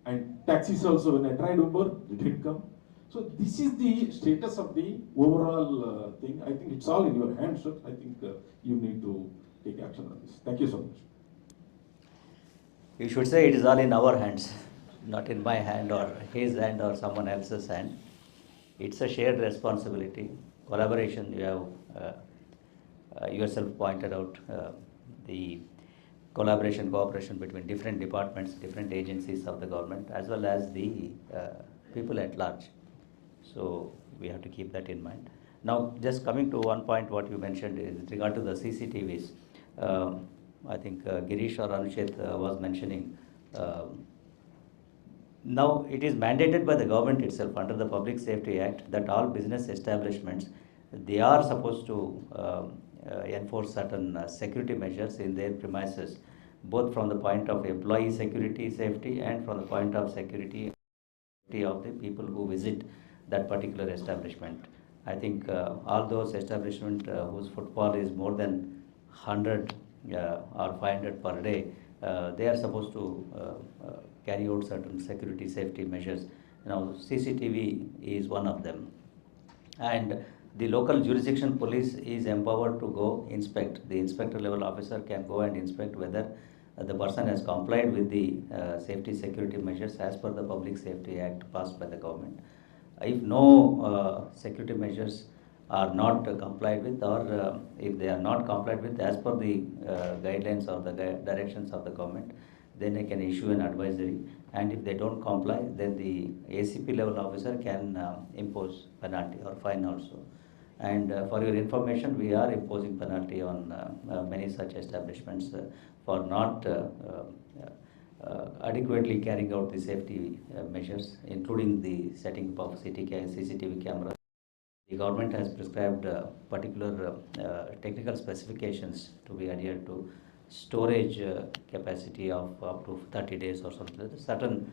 And taxis also, when I tried Uber, it didn't come. So this is the status of the overall thing. I think it's all in your hands, sir. I think you need to take action on this. Thank you so much. You should say it is all in our hands, not in my hand or his hand or someone else's hand. It's a shared responsibility. Collaboration, you have yourself pointed out the cooperation between different departments, different agencies of the government, as well as the people at large. So we have to keep that in mind. Now, just coming to one point, what you mentioned is with regard to the CCTVs. I think Girish or Anushit was mentioning. Now it is mandated by the government itself under the Public Safety Act that all business establishments, they are supposed to enforce certain security measures in their premises, both from the point of employee security, safety, and from the point of security of the people who visit that particular establishment. I think all those establishments whose footfall is more than 100 or 500 per day, they are supposed to carry out certain security safety measures. CCTV is one of them. And the local jurisdiction police is empowered to go inspect. The inspector level officer can go and inspect whether the person has complied with the safety security measures as per the Public Safety Act passed by the government. If no security measures are not complied with, or if they are not complied with as per the guidelines or the directions of the government, then they can issue an advisory. And if they don't comply, then the ACP level officer can impose penalty or fine also. And for your information, we are imposing penalty on many such establishments for not adequately carrying out the safety measures, including the setting up of CCTV cameras, The government has prescribed particular technical specifications to be adhered to, storage capacity of up to 30 days or something. Certain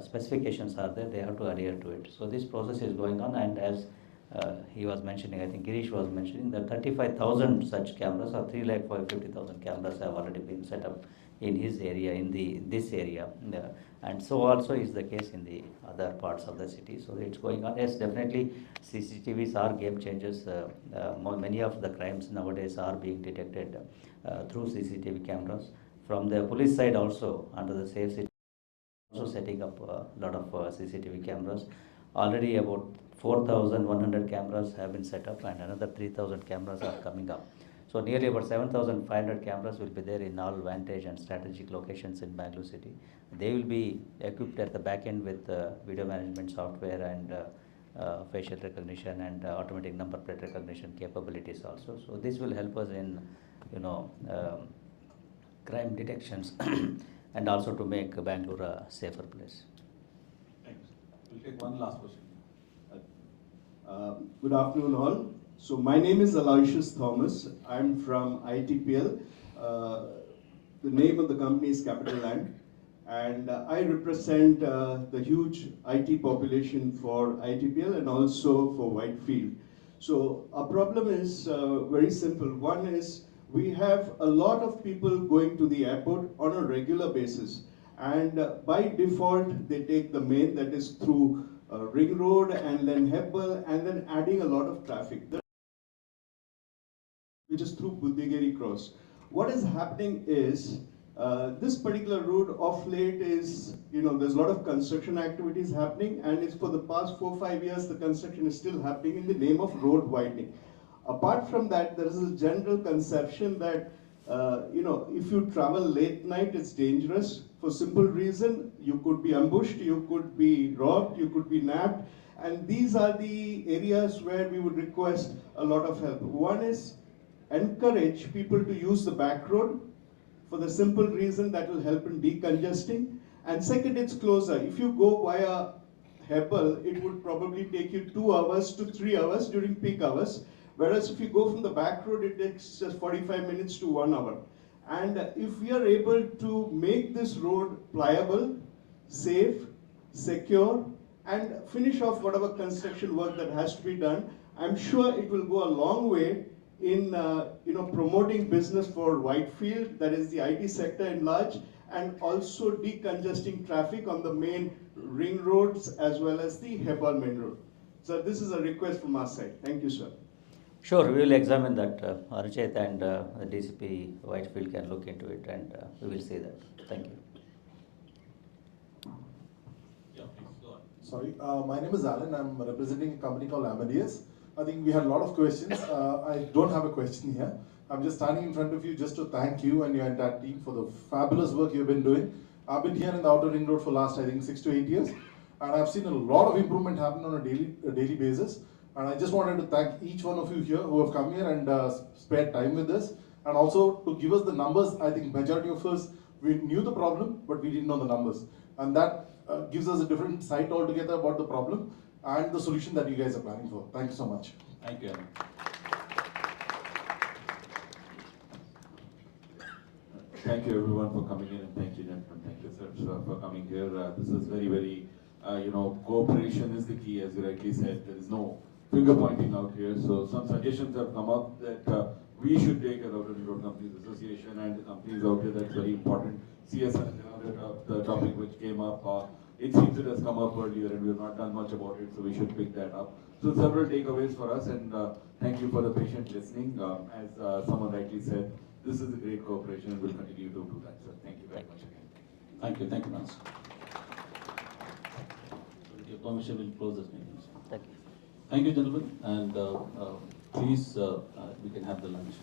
specifications are there, they have to adhere to it. So this process is going on, and as he was mentioning, I think Girish was mentioning, that 35,000 such cameras or 3,50,000 cameras have already been set up in his area, in this area. And so also is the case in the other parts of the city. So it's going on. Yes, definitely CCTVs are game changers. Many of the crimes nowadays are being detected through CCTV cameras. From the police side also, under the Safe City, also setting up a lot of CCTV cameras. Already about 4,100 cameras have been set up, and another 3,000 cameras are coming up. So nearly about 7,500 cameras will be there in all vantage and strategic locations in Bangalore city. They will be equipped at the back end with video management software and facial recognition and automatic number plate recognition capabilities also. So this will help us in, crime detections and also to make Bangalore a safer place. Thanks. We'll take one last question. Good afternoon all. So my name is Aloysius Thomas. I'm from ITPL. The name of the company is Capital Land, and I represent the huge IT population for ITPL and also for Whitefield. So our problem is very simple. One is we have a lot of people going to the airport on a regular basis, and by default they take the main, that is through Ring Road and then Hebbal, and then adding a lot of traffic, which is through Buddhigiri Cross. What is happening is this particular route of late is, there's a lot of construction activities happening, and it's for the past 4-5 years the construction is still happening in the name of road widening. Apart from that, there is a general conception that if you travel late night, it's dangerous. For simple reason, you could be ambushed, you could be robbed, you could be nabbed, and these are the areas where we would request a lot of help. One is encourage people to use the back road for the simple reason that will help in decongesting. And second, it's closer. If you go via Hebbal, it would probably take you 2 hours to 3 hours during peak hours. Whereas if you go from the back road, it takes just 45 minutes to 1 hour. And if we are able to make this road pliable, safe, secure, and finish off whatever construction work that has to be done, I'm sure it will go a long way in promoting business for Whitefield, that is the IT sector in large, and also decongesting traffic on the main ring roads as well as the Hebbal main road. So this is a request from our side. Thank you, sir. Sure, we will examine that. Archet and the DCP Whitefield can look into it, and we will see that. Thank you. Yeah, please go on. Sorry, my name is Alan. I'm representing a company called Amadeus. I think we had a lot of questions. I don't have a question here. I'm just standing in front of you just to thank you and your entire team for the fabulous work you've been doing. I've been here in the Outer Ring Road for last, I think, 6 to 8 years, and I've seen a lot of improvement happen on a daily basis. And I just wanted to thank each one of you here who have come here and spared time with us, and also to give us the numbers. I think majority of us, we knew the problem, but we didn't know the numbers. And that gives us a different sight altogether about the problem and the solution that you guys are planning for. Thank you so much. Thank you, Alan. Thank you everyone for coming in, and thank you gentlemen, thank you sir for coming here. This is very, very, cooperation is the key, as you rightly said. There is no finger pointing out here. So some suggestions have come up that we should take a Outer Ring Road Companies Association and the companies out here. That's very important. CSR is another the topic which came up. It seems it has come up earlier and we have not done much about it, so we should pick that up. So several takeaways for us, and thank you for the patient listening. As someone rightly said, this is a great cooperation and we'll continue to do that, sir. Thank you very much again. Thank you, Manas. With your permission, we'll close this meeting. Thank you. Thank you, gentlemen, and please, we can have the lunch.